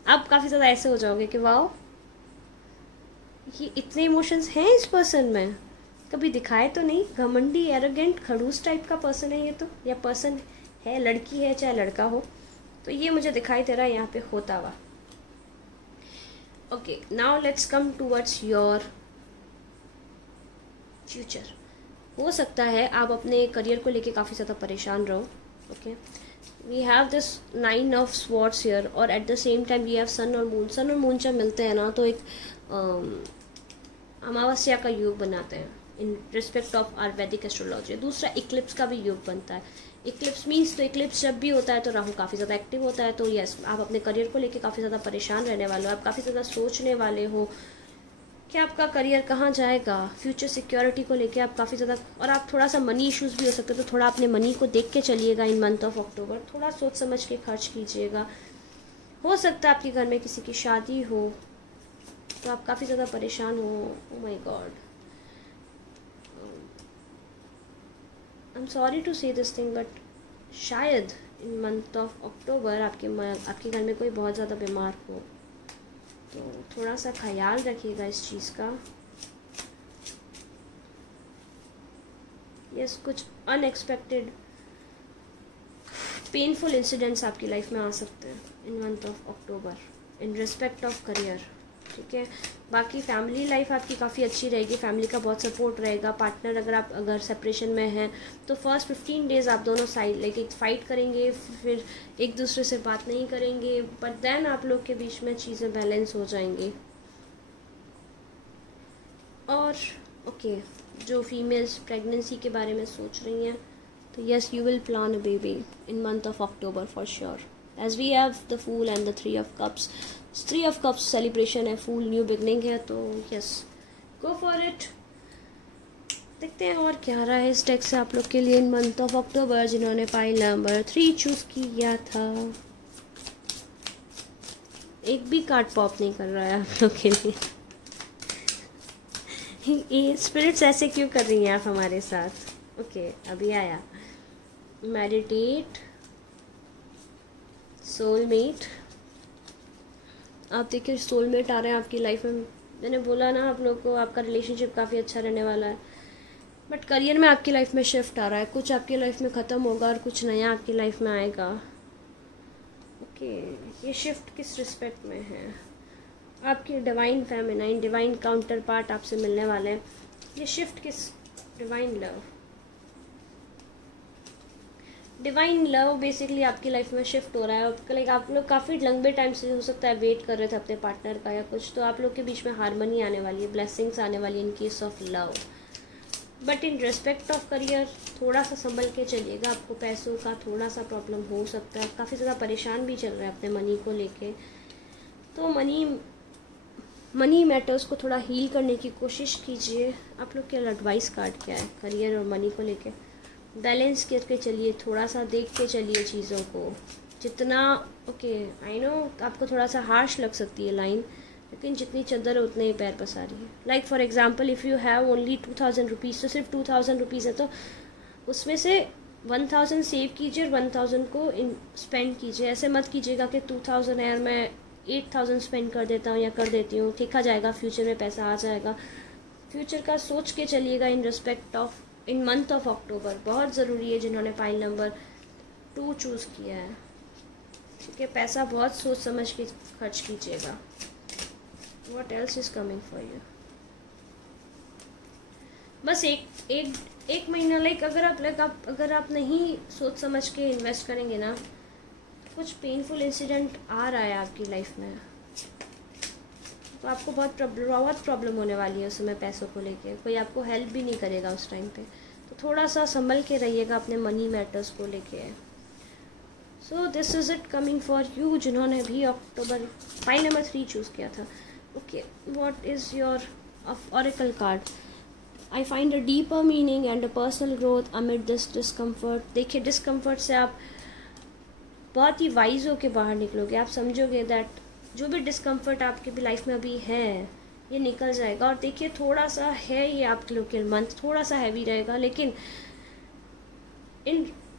आप काफ़ी ज़्यादा ऐसे हो जाओगे कि वाह, ये इतने इमोशंस हैं इस पर्सन में, कभी दिखाए तो नहीं, घमंडी एरोगेंट खड़ूस टाइप का पर्सन है ये तो, या पर्सन है, लड़की है चाहे लड़का हो, तो ये मुझे दिखाई दे रहा है यहाँ पे होता हुआ। Okay, now let's come towards your future. हो सकता है आप अपने करियर को लेके काफ़ी ज़्यादा परेशान रहो, okay. We have this 9 of swords here, और at the same time we have sun और मून। सन और मून जब मिलते हैं ना तो एक अमावस्या का योग बनाते हैं इन रिस्पेक्ट ऑफ आयुर्वेदिक एस्ट्रोलॉजी। दूसरा इक्लिप्स का भी योग बनता है। इक्लिप्स मीन्स, तो इक्लिप्स जब भी होता है तो राहु काफ़ी ज़्यादा एक्टिव होता है, तो यस, आप अपने करियर को लेके काफ़ी ज़्यादा परेशान रहने वाले हो, आप काफ़ी ज़्यादा सोचने वाले हो कि आपका करियर कहाँ जाएगा, फ्यूचर सिक्योरिटी को लेके आप काफ़ी ज़्यादा, और आप थोड़ा सा मनी इश्यूज़ भी हो सकते हैं, तो थोड़ा अपने मनी को देख के चलिएगा इन मंथ ऑफ अक्टूबर, थोड़ा सोच समझ के खर्च कीजिएगा। हो सकता है आपके घर में किसी की शादी हो, तो आप काफ़ी ज़्यादा परेशान हो। Oh my God, I am sorry to say this thing, but शायद इन मंथ ऑफ अक्टूबर आपके घर में कोई बहुत ज़्यादा बीमार हो, तो थोड़ा सा ख्याल रखिएगा इस चीज़ का। यस, कुछ अनएक्सपेक्टेड पेनफुल इंसिडेंट्स आपकी लाइफ में आ सकते हैं इन month of October in respect of career, ठीक है। बाकी फैमिली लाइफ आपकी काफ़ी अच्छी रहेगी, फैमिली का बहुत सपोर्ट रहेगा। पार्टनर अगर सेपरेशन में हैं तो फर्स्ट 15 डेज आप दोनों साइड लेके फाइट करेंगे, फिर एक दूसरे से बात नहीं करेंगे, बट देन आप लोग के बीच में चीज़ें बैलेंस हो जाएंगी। और ओके, जो फीमेल्स प्रेगनेंसी के बारे में सोच रही हैं, तो yes, you will plan a baby in month of October for sure, as we have the fool and the 3 of cups. 3 of cups celebration है, फूल न्यू बिगनिंग है, तो यस, गो फॉर इट। देखते हैं और क्या रहा है इस डेक से आप लोग के लिए इन मंथ ऑफ अक्टूबर, जिन्होंने पाइल नंबर 3 चूज किया था। एक भी कार्ड पॉप नहीं कर रहा है आप लोग के लिए। ये स्पिरिट्स ऐसे क्यों कर रही हैं आप हमारे साथ? ओके, अभी आया मेडिटेट, सोलमेट। आप देखिए सोलमेट आ रहे हैं आपकी लाइफ में। मैंने बोला ना आप लोग को, आपका रिलेशनशिप काफ़ी अच्छा रहने वाला है, बट करियर में आपकी लाइफ में शिफ्ट आ रहा है। कुछ आपकी लाइफ में ख़त्म होगा और कुछ नया आपकी लाइफ में आएगा। ओके, ये शिफ्ट किस रिस्पेक्ट में है? आपकी divine feminine, divine counter part आपसे मिलने वाले हैं। ये शिफ्ट किस? Divine love. Divine love basically आपकी लाइफ में शिफ्ट हो रहा है। लाइक आप लोग काफ़ी लंबे टाइम से हो सकता है वेट कर रहे थे अपने पार्टनर का या कुछ, तो आप लोग के बीच में हारमनी आने वाली है, ब्लेसिंग्स आने वाली है in case of love. But in respect of career थोड़ा सा संभल के चलिएगा, आपको पैसों का थोड़ा सा प्रॉब्लम हो सकता है। काफ़ी ज़्यादा परेशान भी चल रहा है अपने मनी को लेके, तो मनी मैटर्स को थोड़ा हील करने की कोशिश कीजिए। आप लोग के एडवाइस कार्ड क्या है करियर और मनी को लेके? बैलेंस करके चलिए, थोड़ा सा देख के चलिए चीज़ों को जितना। ओके, आई नो आपको थोड़ा सा हार्श लग सकती है लाइन, लेकिन जितनी चादर है उतने ही पैर पसारी है। Like for example, if you have only 2000 rupees, तो सिर्फ 2000 रुपीज़ है, तो उसमें से 1000 सेव कीजिए और 1000 को स्पेंड कीजिए। ऐसे मत कीजिएगा कि 2000 है और मैं 8000 स्पेंड कर देता हूँ या कर देती हूँ। देखा जाएगा, फ्यूचर में पैसा आ जाएगा। फ्यूचर का सोच के चलिएगा इन respect of in month of अक्टूबर। बहुत ज़रूरी है जिन्होंने पाइल नंबर 2 चूज़ किया है, ठीक है। पैसा बहुत सोच समझ के खर्च कीजिएगा। What else is coming for you? बस एक महीना, लाइक अगर आप नहीं सोच समझ के इन्वेस्ट करेंगे ना, कुछ पेनफुल इंसिडेंट आ रहा है आपकी लाइफ में, तो आपको बहुत प्रॉब्लम होने वाली है उस समय पैसों को लेके। कोई आपको हेल्प भी नहीं करेगा उस टाइम पे, तो थोड़ा सा संभल के रहिएगा अपने मनी मैटर्स को लेके। So this is it coming for you जिन्होंने भी अक्टूबर पाइल नंबर 3 चूज़ किया था। Okay, what is your oracle card? I find a deeper meaning and a personal growth amid this discomfort. देखिए, डिस्कम्फर्ट से आप बहुत ही वाइज होके बाहर निकलोगे। आप समझोगे दैट जो भी डिस्कम्फर्ट आपके भी लाइफ में अभी है ये निकल जाएगा। और देखिए, थोड़ा सा है ये आपके लोग के मंथ थोड़ा सा हैवी रहेगा, लेकिन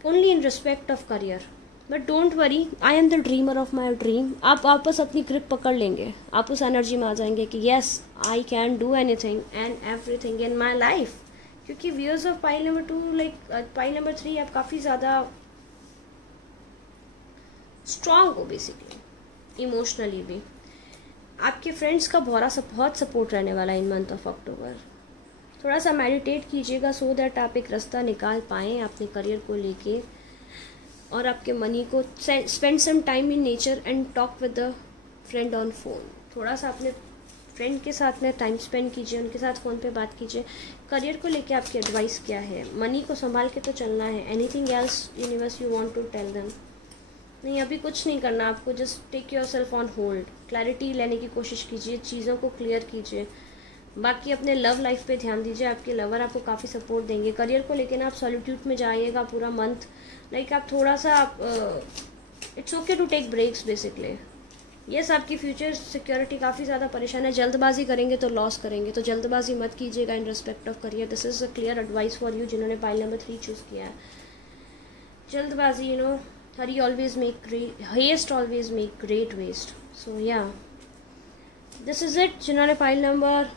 only in respect of career. But don't worry, I am the dreamer of my dream. आप वापस अपनी ग्रिप पकड़ लेंगे, आप उस एनर्जी में आ जाएंगे कि yes, I can do anything and everything in my life. क्योंकि viewers of pile number 2, like pile number 3, आप काफ़ी ज़्यादा स्ट्रांग हो बेसिकली, इमोशनली भी। आपके फ्रेंड्स का बहुत सपोर्ट रहने वाला है इन मंथ ऑफ अक्टूबर। थोड़ा सा मेडिटेट कीजिएगा सो दैट आप एक रास्ता निकाल पाएँ अपने करियर को लेके और आपके मनी को। Spend some time in nature and talk with the friend on phone. थोड़ा सा अपने फ्रेंड के साथ में टाइम स्पेंड कीजिए, उनके साथ फ़ोन पे बात कीजिए। करियर को लेके आपकी एडवाइस क्या है? मनी को संभाल के तो चलना है। Anything else universe you want to tell them? नहीं, अभी कुछ नहीं करना आपको। Just take yourself on hold, clarity लेने की कोशिश कीजिए, चीज़ों को क्लियर कीजिए। बाकी अपने लव लाइफ पे ध्यान दीजिए, आपके लवर आपको काफ़ी सपोर्ट देंगे। करियर को लेकर ना आप सॉलिट्यूड में जाइएगा पूरा मंथ। लाइक आप थोड़ा सा it's okay to take breaks basically. Yes, आपकी फ्यूचर सिक्योरिटी काफ़ी ज़्यादा परेशान है। जल्दबाजी करेंगे तो लॉस करेंगे, तो जल्दबाजी मत कीजिएगा इन respect of career. This is a clear advice for you जिन्होंने पाइल नंबर 3 चूज़ किया है। जल्दबाजी, you know, hurry always make great, haste always make great waste. So yeah, this is it. जिन्होंने फाइल नंबर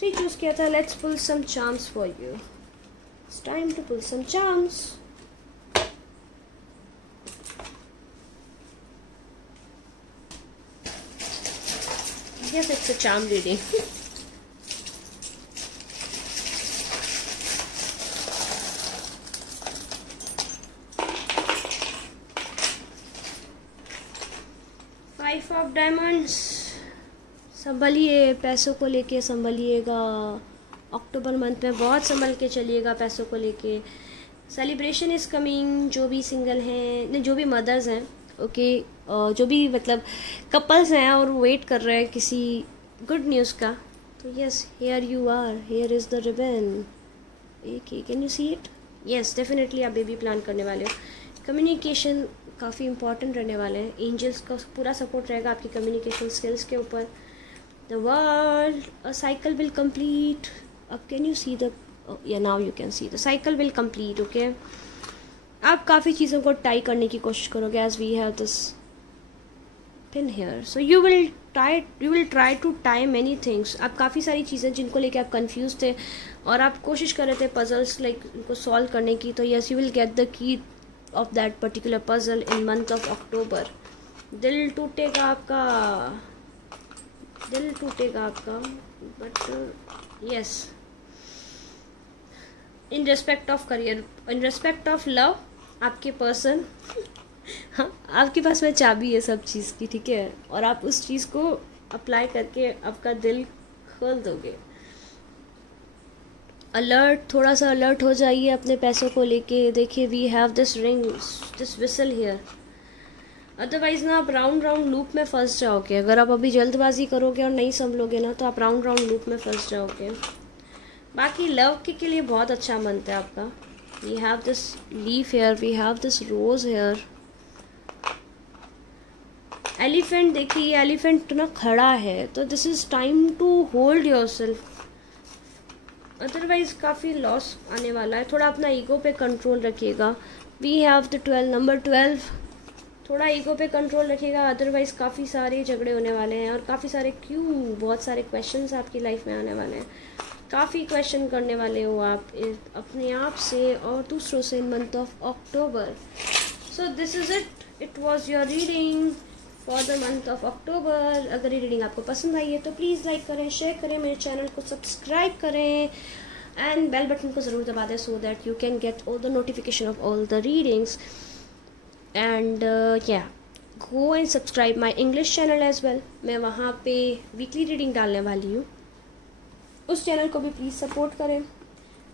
3 चूज किया था, let's pull some charms for you. It's time to pull some charms. Yes, it's a charm reading. Five of diamonds. संभलिए, पैसों को लेके संभलिएगा. अक्टूबर month में बहुत संभल के चलिएगा पैसों को लेके. Celebration is coming. जो भी सिंगल हैं, जो भी मदर्स हैं, ओके, जो भी मतलब कपल्स हैं और वेट कर रहे हैं किसी गुड न्यूज़ का, तो yes, here you are, here is the ribbon. Can you see it? Yes, definitely आप बेबी प्लान करने वाले हो. कम्युनिकेशन काफ़ी इंपॉर्टेंट रहने वाले हैं. एंजल्स का पूरा सपोर्ट रहेगा आपकी कम्युनिकेशन स्किल्स के ऊपर. The world, a cycle will complete. अब कैन यू सी द, या now you can see the cycle will complete. Okay, आप काफ़ी चीज़ों को टाई करने की कोशिश करोगे as we have this pin here. So you will try to tie many things. आप काफ़ी सारी चीज़ें जिनको लेके आप कंफ्यूज थे और आप कोशिश कर रहे थे पजल्स लाइक उनको सॉल्व करने की, तो yes, you will get the key of that particular puzzle in month of October. दिल टूटेगा आपका, but yes, in respect of career, in respect of love, आपके पर्सन हाँ, आपके पास में चाबी है सब चीज़ की, ठीक है, और आप उस चीज़ को अप्लाई करके आपका दिल खोल दोगे. अलर्ट, थोड़ा सा अलर्ट हो जाइए अपने पैसों को लेके. देखिए, we have this ring, this whistle here. Otherwise ना आप राउंड लूप में फंस जाओगे. अगर आप अभी जल्दबाजी करोगे और नहीं संभलोगे ना, तो आप राउंड लूप में फंस जाओगे. बाकी लव के लिए बहुत अच्छा मंथ है आपका. We have this leaf here, we have this rose here. Elephant, देखिए एलिफेंट ना खड़ा है, तो this is time to hold yourself. Otherwise काफ़ी लॉस आने वाला है. थोड़ा अपना ईगो पे कंट्रोल रखिएगा. We have the 12, number 12. थोड़ा ईगो पे कंट्रोल रखिएगा, अदरवाइज काफ़ी सारे झगड़े होने वाले हैं और काफ़ी सारे बहुत सारे क्वेश्चंस आपकी लाइफ में आने वाले हैं. काफ़ी क्वेश्चन करने वाले हो आप अपने आप से और दूसरों से इन month of October. So this is it. It was your reading for the month of अक्टूबर. अगर ये रीडिंग आपको पसंद आई है तो प्लीज़ लाइक करें, शेयर करें, मेरे चैनल को सब्सक्राइब करें एंड बेल बटन को ज़रूर दबा दें, so that you can get all the notification of all the readings. And yeah, go and subscribe my English channel as well. मैं वहाँ पे वीकली रीडिंग डालने वाली हूँ. उस चैनल को भी प्लीज़ सपोर्ट करें.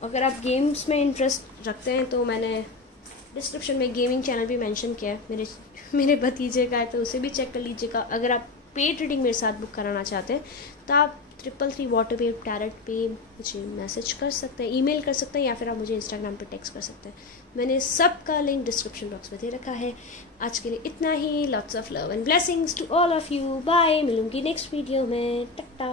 अगर आप गेम्स में इंटरेस्ट रखते हैं तो मैंने डिस्क्रिप्शन में गेमिंग चैनल भी मेंशन किया है मेरे भतीजे का है, तो उसे भी चेक कर लीजिएगा. अगर आप पेड रीडिंग मेरे साथ बुक कराना चाहते हैं तो आप 333 वाटर वेव टैरेट पे मुझे मैसेज कर सकते हैं, ईमेल कर सकते हैं, या फिर आप मुझे इंस्टाग्राम पे टेक्स्ट कर सकते हैं. मैंने सबका लिंक डिस्क्रिप्शन बॉक्स में दे रखा है. आज के लिए इतना ही. Lots of love and blessings to all of you. Bye. मिलूंगी नेक्स्ट वीडियो में. टाटा.